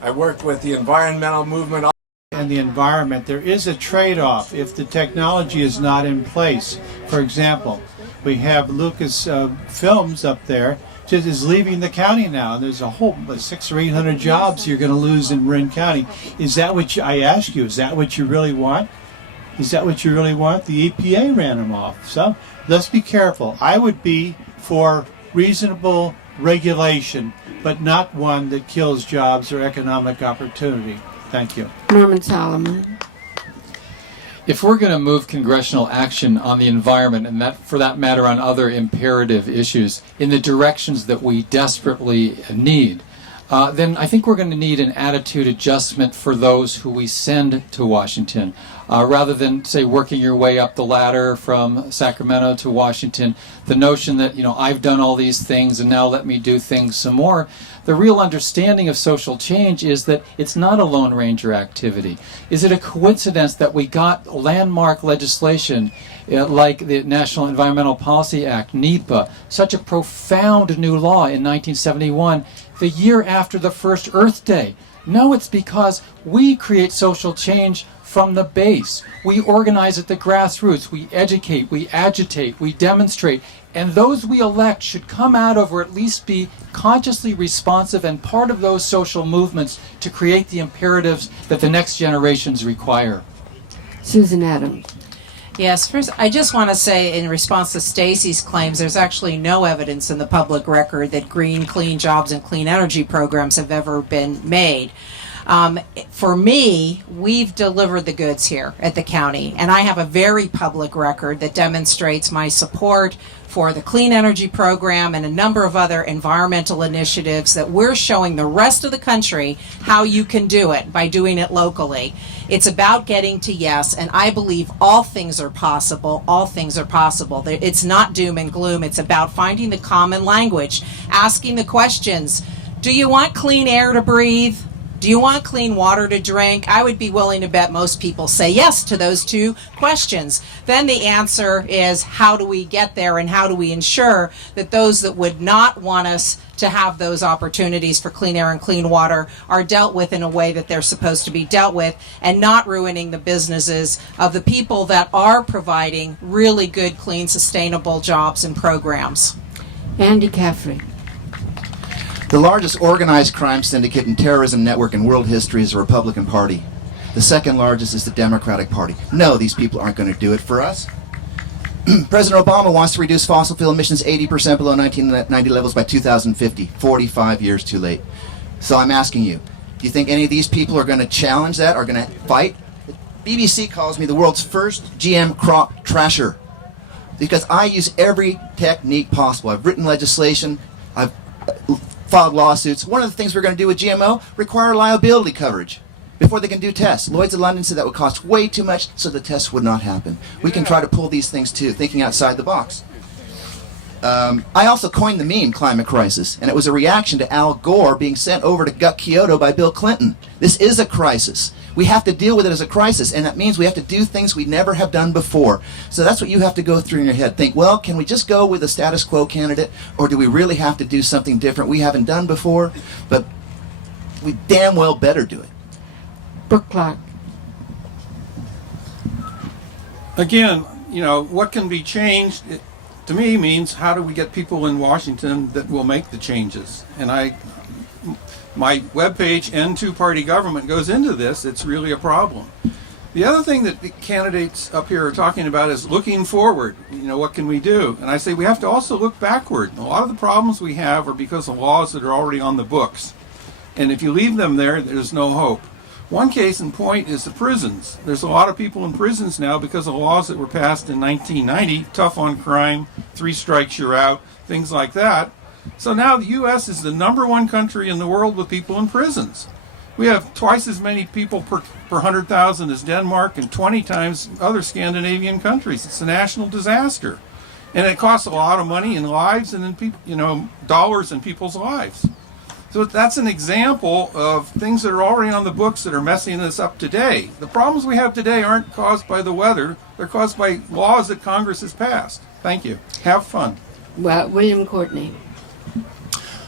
I work with the environmental movement. And the environment, there is a trade-off if the technology is not in place. For example, we have Lucas Films up there just is leaving the county now, and there's a whole 600 or 800 jobs you're going to lose in Marin County. Is that what I ask you? Is that what you really want? Is that what you really want? The EPA ran them off. So let's be careful. I would be for reasonable regulation, but not one that kills jobs or economic opportunity. Thank you. Norman Solomon. If we're going to move congressional action on the environment, and that, for that matter, on other imperative issues, in the directions that we desperately need, then I think we're going to need an attitude adjustment for those who we send to Washington. Rather than, say, working your way up the ladder from Sacramento to Washington, the notion that, I've done all these things and now let me do things some more. The real understanding of social change is that it's not a Lone Ranger activity. Is it a coincidence that we got landmark legislation like the National Environmental Policy Act, NEPA, such a profound new law in 1971, the year after the first Earth Day? No, it's because we create social change from the base. We organize at the grassroots. We educate, we agitate, we demonstrate. And those we elect should come out of, or at least be consciously responsive and part of those social movements to create the imperatives that the next generations require. Susan Adams. Yes, first, I just want to say in response to Stacey's claims, there's actually no evidence in the public record that green, clean jobs and clean energy programs have ever been made. For me, we've delivered the goods here at the county, and I have a very public record that demonstrates my support for the clean energy program and a number of other environmental initiatives that we're showing the rest of the country how you can do it by doing it locally. It's about getting to yes, and I believe all things are possible. All things are possible. It's not doom and gloom. It's about finding the common language, asking the questions. Do you want clean air to breathe? Do you want clean water to drink? I would be willing to bet most people say yes to those two questions. Then the answer is, how do we get there, and how do we ensure that those that would not want us to have those opportunities for clean air and clean water are dealt with in a way that they're supposed to be dealt with, and not ruining the businesses of the people that are providing really good, clean, sustainable jobs and programs. Andy Caffrey. The largest organized crime syndicate and terrorism network in world history is the Republican Party. The second largest is the Democratic Party. No, these people aren't going to do it for us. President Obama wants to reduce fossil fuel emissions 80% below 1990 levels by 2050. 45 years too late. So I'm asking you, do you think any of these people are going to challenge that, are going to fight? The BBC calls me the world's first GM crop trasher, because I use every technique possible. I've written legislation, I've filed lawsuits. One of the things we're going to do with GMO, require liability coverage before they can do tests. Lloyd's of London said that would cost way too much, so the tests would not happen. We can try to pull these things too, thinking outside the box. I also coined the meme climate crisis, and it was a reaction to Al Gore being sent over to gut Kyoto by Bill Clinton. This is a crisis. We have to deal with it as a crisis, and that means we have to do things we never have done before. So that's what you have to go through in your head. Think, well, can we just go with a status quo candidate, or do we really have to do something different we haven't done before, but we damn well better do it? Brooke Clark. Again, what can be changed, to me, means how do we get people in Washington that will make the changes? And my webpage, End Two-Party Government, goes into this. It's really a problem. The other thing that the candidates up here are talking about is looking forward. What can we do? And I say we have to also look backward. A lot of the problems we have are because of laws that are already on the books. And if you leave them there, there's no hope. One case in point is the prisons. There's a lot of people in prisons now because of laws that were passed in 1990, tough on crime, 3 strikes you're out, things like that. So now the U.S. is the #1 country in the world with people in prisons. We have twice as many people per 100,000 as Denmark, and 20 times other Scandinavian countries. It's a national disaster. And it costs a lot of money in lives and in dollars in people's lives. So that's an example of things that are already on the books that are messing us up today. The problems we have today aren't caused by the weather. They're caused by laws that Congress has passed. Thank you. Have fun. Well, William Courtney.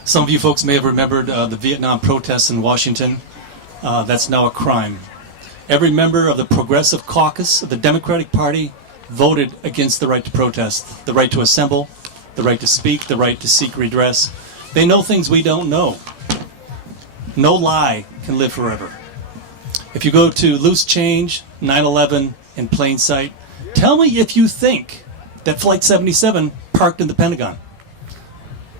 Some of you folks may have remembered the Vietnam protests in Washington. That's now a crime. Every member of the Progressive Caucus of the Democratic Party voted against the right to protest, the right to assemble, the right to speak, the right to seek redress. They know things we don't know. No lie can live forever. If you go to Loose Change, 9/11, in plain sight, tell me if you think that Flight 77 parked in the Pentagon.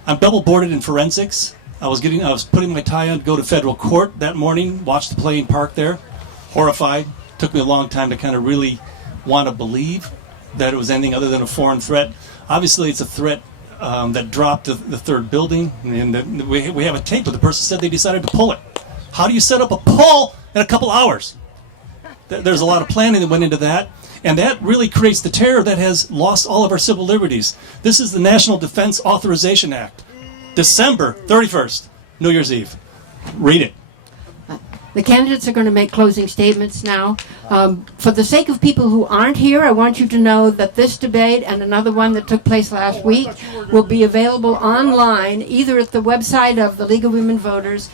I'm double boarded in forensics. I was putting my tie on to go to federal court that morning, watched the plane park there, horrified. Took me a long time to kind of really want to believe that it was anything other than a foreign threat. Obviously, it's a threat that dropped the third building, and we have a tape where the person said they decided to pull it. How do you set up a pull in a couple hours? There's a lot of planning that went into that, and that really creates the terror that has lost all of our civil liberties. This is the National Defense Authorization Act. December 31st, New Year's Eve. Read it. The candidates are going to make closing statements now. For the sake of people who aren't here, I want you to know that this debate and another one that took place last week will be available online, either at the website of the League of Women Voters,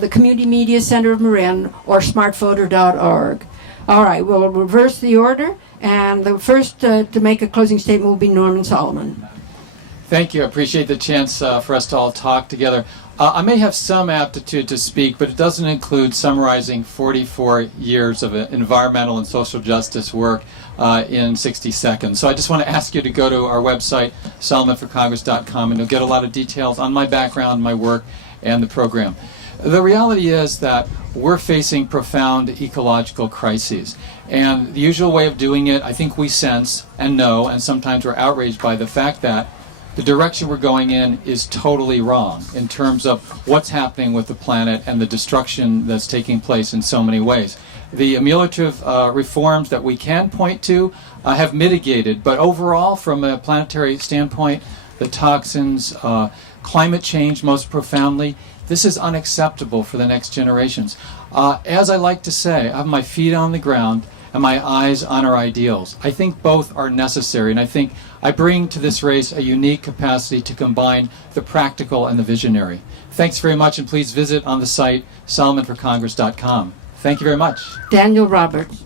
the Community Media Center of Marin, or smartvoter.org. All right, we'll reverse the order, and the first to make a closing statement will be Norman Solomon. Thank you. I appreciate the chance for us to all talk together. I may have some aptitude to speak, but it doesn't include summarizing 44 years of environmental and social justice work in 60 seconds. So I just want to ask you to go to our website, solomonforcongress.com, and you'll get a lot of details on my background, my work, and the program. The reality is that we're facing profound ecological crises. And the usual way of doing it, I think we sense and know, and sometimes we're outraged by the fact that the direction we're going in is totally wrong in terms of what's happening with the planet and the destruction that's taking place in so many ways. The ameliorative reforms that we can point to have mitigated, but overall, from a planetary standpoint, the toxins, climate change most profoundly, this is unacceptable for the next generations. As I like to say, I have my feet on the ground and my eyes on our ideals. I think both are necessary, and I think I bring to this race a unique capacity to combine the practical and the visionary. Thanks very much, and please visit on the site SolomonForCongress.com. Thank you very much. Daniel Roberts.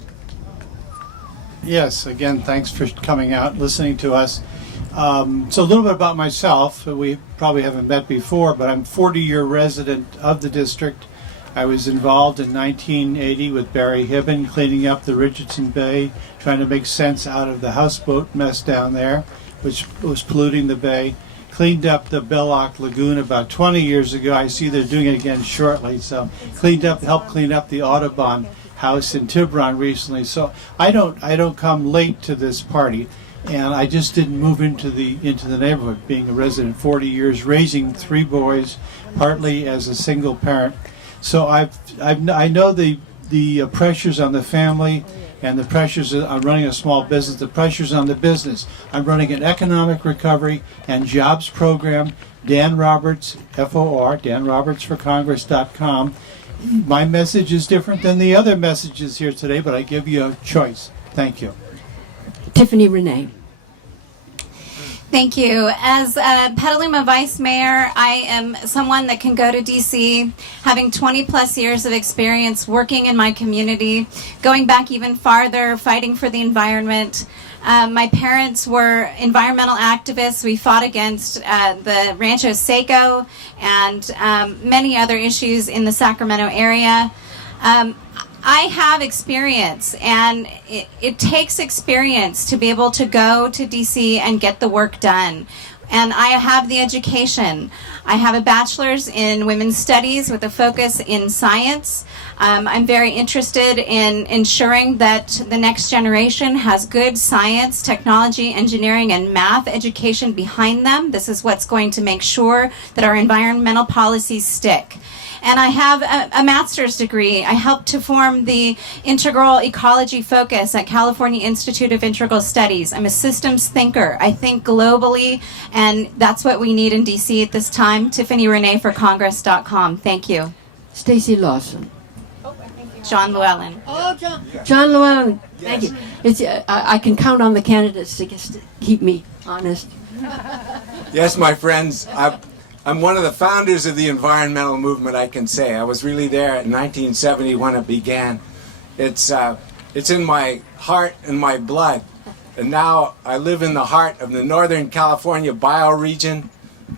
Yes, again, thanks for coming out and listening to us. So a little bit about myself. We probably haven't met before, but I'm a 40-year resident of the district. I was involved in 1980 with Barry Hibben cleaning up the Richardson Bay, trying to make sense out of the houseboat mess down there, which was polluting the bay. Cleaned up the Belloc Lagoon about 20 years ago. I see they're doing it again shortly. So helped clean up the Audubon house in Tiburon recently. So I don't come late to this party, and I just didn't move into the neighborhood. Being a resident 40 years, raising 3 boys, partly as a single parent. So I know the pressures on the family and the pressures on running a small business, the pressures on the business. I'm running an economic recovery and jobs program. Dan Roberts, FOR, DanRobertsForCongress.com. My message is different than the other messages here today, but I give you a choice. Thank you. Tiffany Renee. Thank you. As Petaluma Vice Mayor, I am someone that can go to D.C., having 20 plus years of experience working in my community, going back even farther, fighting for the environment. My parents were environmental activists. We fought against the Rancho Seco and many other issues in the Sacramento area. I have experience, and it takes experience to be able to go to DC and get the work done. And I have the education. I have a bachelor's in women's studies with a focus in science. I'm very interested in ensuring that the next generation has good science, technology, engineering, and math education behind them. This is what's going to make sure that our environmental policies stick. And I have a master's degree. I helped to form the Integral Ecology Focus at California Institute of Integral Studies. I'm a systems thinker. I think globally, and that's what we need in DC at this time. Tiffany Renee for Congress.com. Thank you. Stacy Lawson. John Llewellyn. Oh, John Llewellyn. Thank you. It's, I can count on the candidates to keep me honest. Yes, my friends, I'm one of the founders of the environmental movement, I can say. I was really there in 1970 when it began. It's in my heart and my blood. And now I live in the heart of the Northern California bioregion.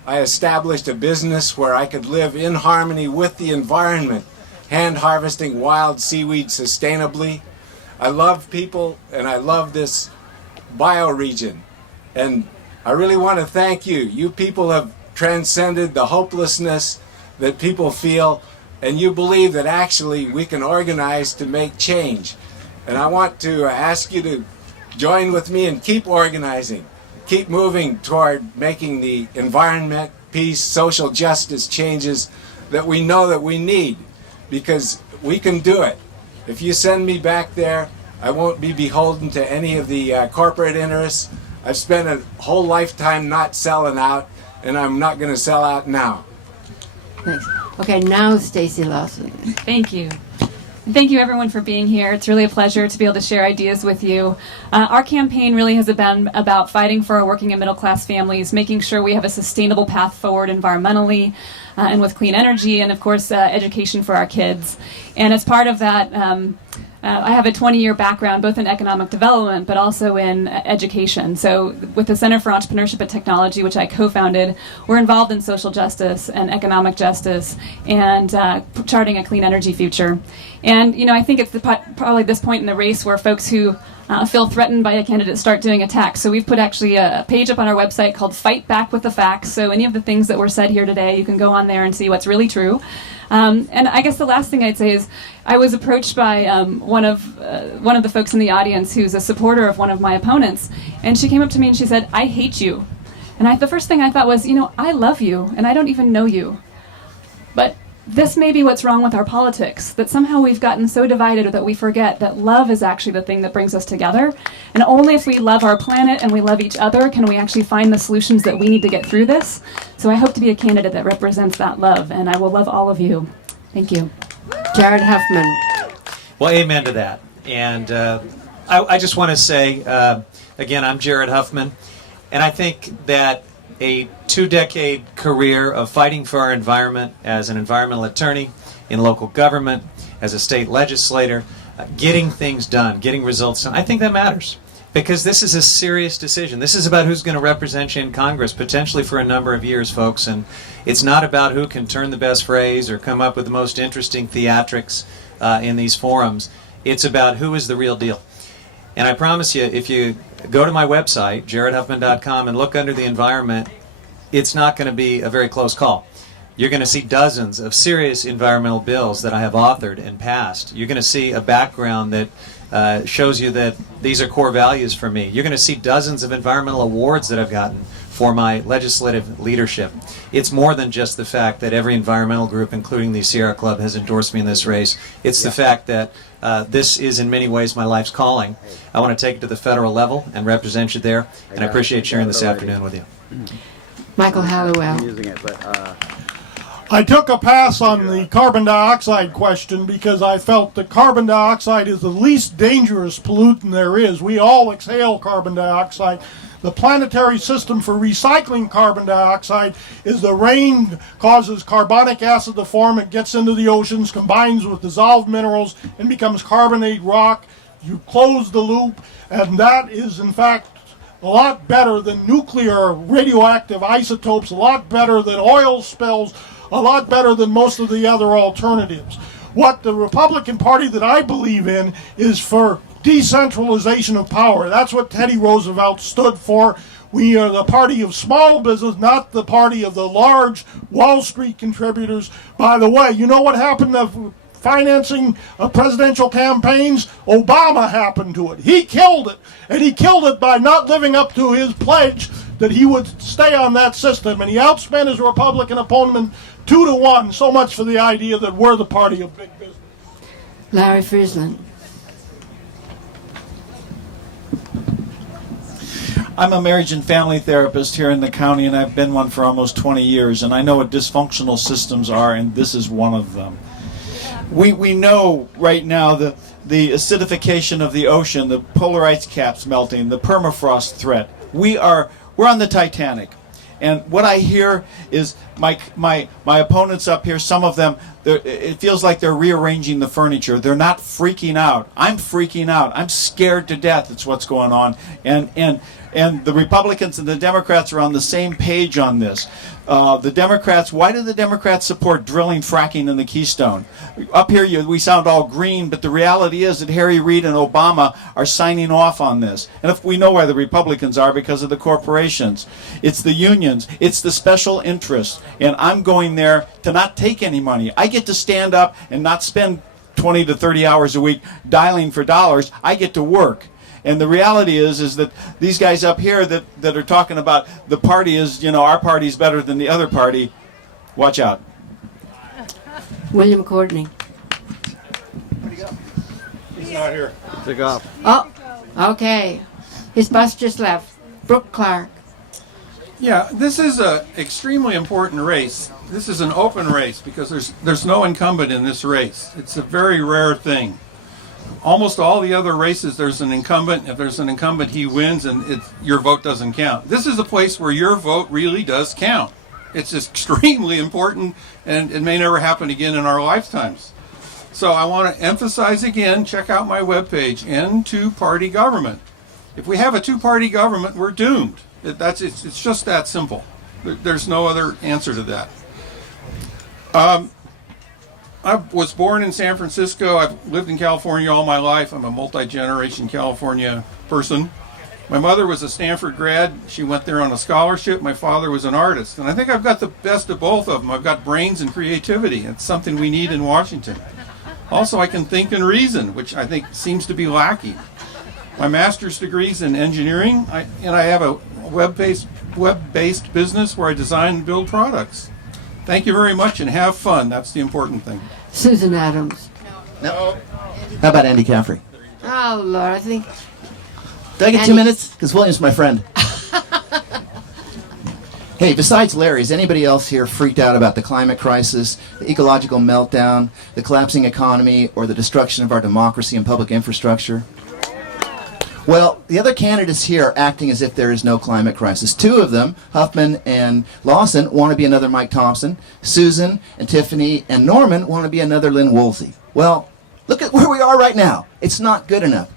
I established a business where I could live in harmony with the environment, hand harvesting wild seaweed sustainably. I love people, and I love this bioregion. And I really want to thank you. You people have transcended the hopelessness that people feel, and you believe that actually we can organize to make change. And I want to ask you to join with me and keep organizing, keep moving toward making the environment, peace, social justice changes that we know that we need, because we can do it. If you send me back there, I won't be beholden to any of the corporate interests. I've spent a whole lifetime not selling out, and I'm not going to sell out now. Thanks. Okay, now Stacy Lawson. Thank you. And thank you everyone for being here. It's really a pleasure to be able to share ideas with you. Our campaign really has been about fighting for our working and middle class families, making sure we have a sustainable path forward environmentally and with clean energy, and of course education for our kids. And as part of that, I have a 20-year background both in economic development but also in education. So with the Center for Entrepreneurship and Technology, which I co-founded, we're involved in social justice and economic justice and charting a clean energy future. And I think it's probably this point in the race where folks who feel threatened by a candidate start doing attacks. So we've put actually a page up on our website called Fight Back with the Facts. So any of the things that were said here today, you can go on there and see what's really true. And I guess the last thing I'd say is I was approached by one of the folks in the audience who's a supporter of one of my opponents, and she came up to me and she said, "I hate you." And the first thing I thought was, I love you, and I don't even know you. But this may be what's wrong with our politics, that somehow we've gotten so divided that we forget that love is actually the thing that brings us together. And only if we love our planet and we love each other can we actually find the solutions that we need to get through this. So I hope to be a candidate that represents that love, and I will love all of you. Thank you. Jared Huffman. Well, amen to that. And I just want to say, again, I'm Jared Huffman, and I think that a 2-decade career of fighting for our environment as an environmental attorney in local government, as a state legislator, getting things done, getting results done, I think that matters. Because this is a serious decision. This is about who's going to represent you in Congress, potentially for a number of years, folks. And it's not about who can turn the best phrase or come up with the most interesting theatrics in these forums. It's about who is the real deal. And I promise you, if you go to my website, jaredhuffman.com, and look under the environment, it's not going to be a very close call. You're going to see dozens of serious environmental bills that I have authored and passed. You're going to see a background that shows you that these are core values for me. You're going to see dozens of environmental awards that I've gotten for my legislative leadership. It's more than just the fact that every environmental group, including the Sierra Club, has endorsed me in this race. It's the fact that this is in many ways my life's calling. I want to take it to the federal level and represent you there, and I appreciate sharing this afternoon with you. Michael Hallowell. I took a pass on the carbon dioxide question because I felt that carbon dioxide is the least dangerous pollutant there is. We all exhale carbon dioxide. The planetary system for recycling carbon dioxide is the rain causes carbonic acid to form. It gets into the oceans, combines with dissolved minerals, and becomes carbonate rock. You close the loop, and that is, in fact, a lot better than nuclear radioactive isotopes, a lot better than oil spills, a lot better than most of the other alternatives. What the Republican Party that I believe in is for decentralization of power. That's what Teddy Roosevelt stood for. We are the party of small business, not the party of the large Wall Street contributors. By the way, you know what happened to financing of presidential campaigns? Obama happened to it. He killed it. And he killed it by not living up to his pledge that he would stay on that system. And he outspent his Republican opponent 2-1. So much for the idea that we're the party of big business. Larry Friesland. I'm a marriage and family therapist here in the county, and I've been one for almost 20 years, and I know what dysfunctional systems are, and this is one of them. We know right now the acidification of the ocean, the polar ice caps melting, the permafrost threat. We're on the Titanic. And what I hear is my opponents up here, some of them, it feels like they're rearranging the furniture. They're not freaking out. I'm freaking out. I'm scared to death. It's what's going on. And the Republicans and the Democrats are on the same page on this. The Democrats, why do the Democrats support drilling fracking in the Keystone? Up here we sound all green, but the reality is that Harry Reid and Obama are signing off on this. And if we know why the Republicans are, because of the corporations. It's the unions. It's the special interests. And I'm going there to not take any money. I get to stand up and not spend 20 to 30 hours a week dialing for dollars. I get to work. And the reality is that these guys up here that are talking about the party is, our party's better than the other party, watch out. William Courtney. Where'd he go? He's not here. Took off. Oh, okay. His bus just left. Brooke Clark. Yeah, this is an extremely important race. This is an open race because there's no incumbent in this race. It's a very rare thing. Almost all the other races, there's an incumbent. If there's an incumbent, he wins, and your vote doesn't count. This is a place where your vote really does count. It's extremely important, and it may never happen again in our lifetimes. So I want to emphasize again, check out my webpage, End Two-Party Government. If we have a two-party government, we're doomed. It's just that simple. There's no other answer to that. I was born in San Francisco. I've lived in California all my life. I'm a multi-generation California person. My mother was a Stanford grad. She went there on a scholarship. My father was an artist. And I think I've got the best of both of them. I've got brains and creativity. It's something we need in Washington. Also, I can think and reason, which I think seems to be lacking. My master's degree is in engineering, and I have a web-based business where I design and build products. Thank you very much, and have fun. That's the important thing. Susan Adams. No. How about Andy Caffrey? Oh, Lord, I think... Do I get 2 minutes? Because William's my friend. Hey, besides Larry, is anybody else here freaked out about the climate crisis, the ecological meltdown, the collapsing economy, or the destruction of our democracy and public infrastructure? Well, the other candidates here are acting as if there is no climate crisis. Two of them, Huffman and Lawson, want to be another Mike Thompson. Susan and Tiffany and Norman want to be another Lynn Woolsey. Well, look at where we are right now. It's not good enough.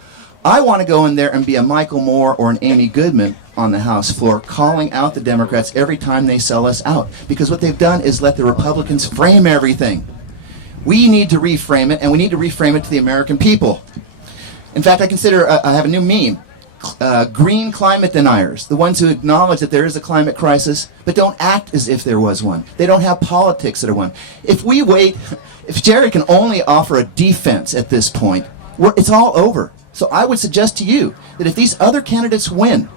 I want to go in there and be a Michael Moore or an Amy Goodman on the House floor, calling out the Democrats every time they sell us out. Because what they've done is let the Republicans frame everything. We need to reframe it, and we need to reframe it to the American people. In fact, I have a new meme. Green climate deniers, the ones who acknowledge that there is a climate crisis, but don't act as if there was one. They don't have politics that are one. If Jerry can only offer a defense at this point, it's all over. So I would suggest to you that if these other candidates win,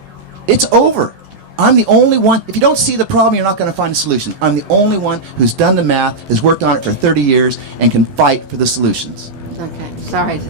it's over. I'm the only one. If you don't see the problem, you're not going to find a solution. I'm the only one who's done the math, has worked on it for 30 years, and can fight for the solutions. Okay, sorry.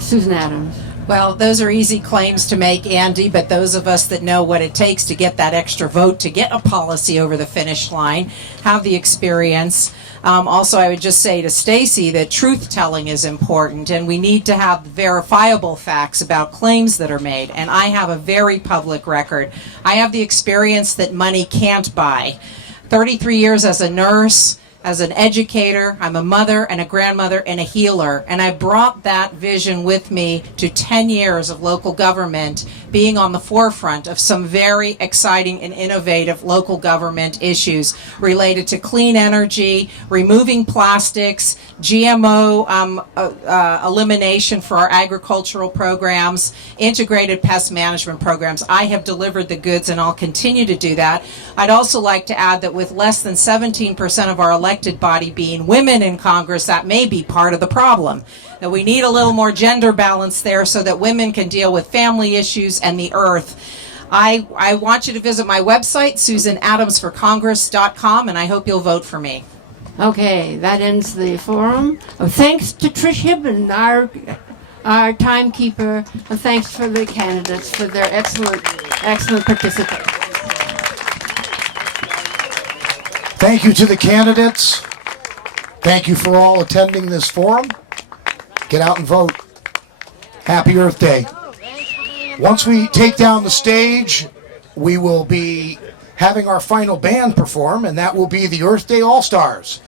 Susan Adams. Well, those are easy claims to make, Andy, but those of us that know what it takes to get that extra vote, to get a policy over the finish line, have the experience. Also, I would just say to Stacy that truth-telling is important, and we need to have verifiable facts about claims that are made, and I have a very public record. I have the experience that money can't buy. 33 years as a nurse, as an educator, I'm a mother and a grandmother and a healer, and I brought that vision with me to 10 years of local government, being on the forefront of some very exciting and innovative local government issues related to clean energy, removing plastics, GMO elimination for our agricultural programs, integrated pest management programs. I have delivered the goods, and I'll continue to do that. I'd also like to add that with less than 17% of our elected body being women in Congress, that may be part of the problem. That we need a little more gender balance there so that women can deal with family issues and the earth. I want you to visit my website, susanadamsforcongress.com, and I hope you'll vote for me. Okay, that ends the forum. Thanks to Trish Hibben, our timekeeper, and thanks for the candidates for their excellent participation. Thank you to the candidates. Thank you for all attending this forum. Get out and vote. Happy Earth Day. Once we take down the stage, we will be having our final band perform, and that will be the Earth Day All-Stars.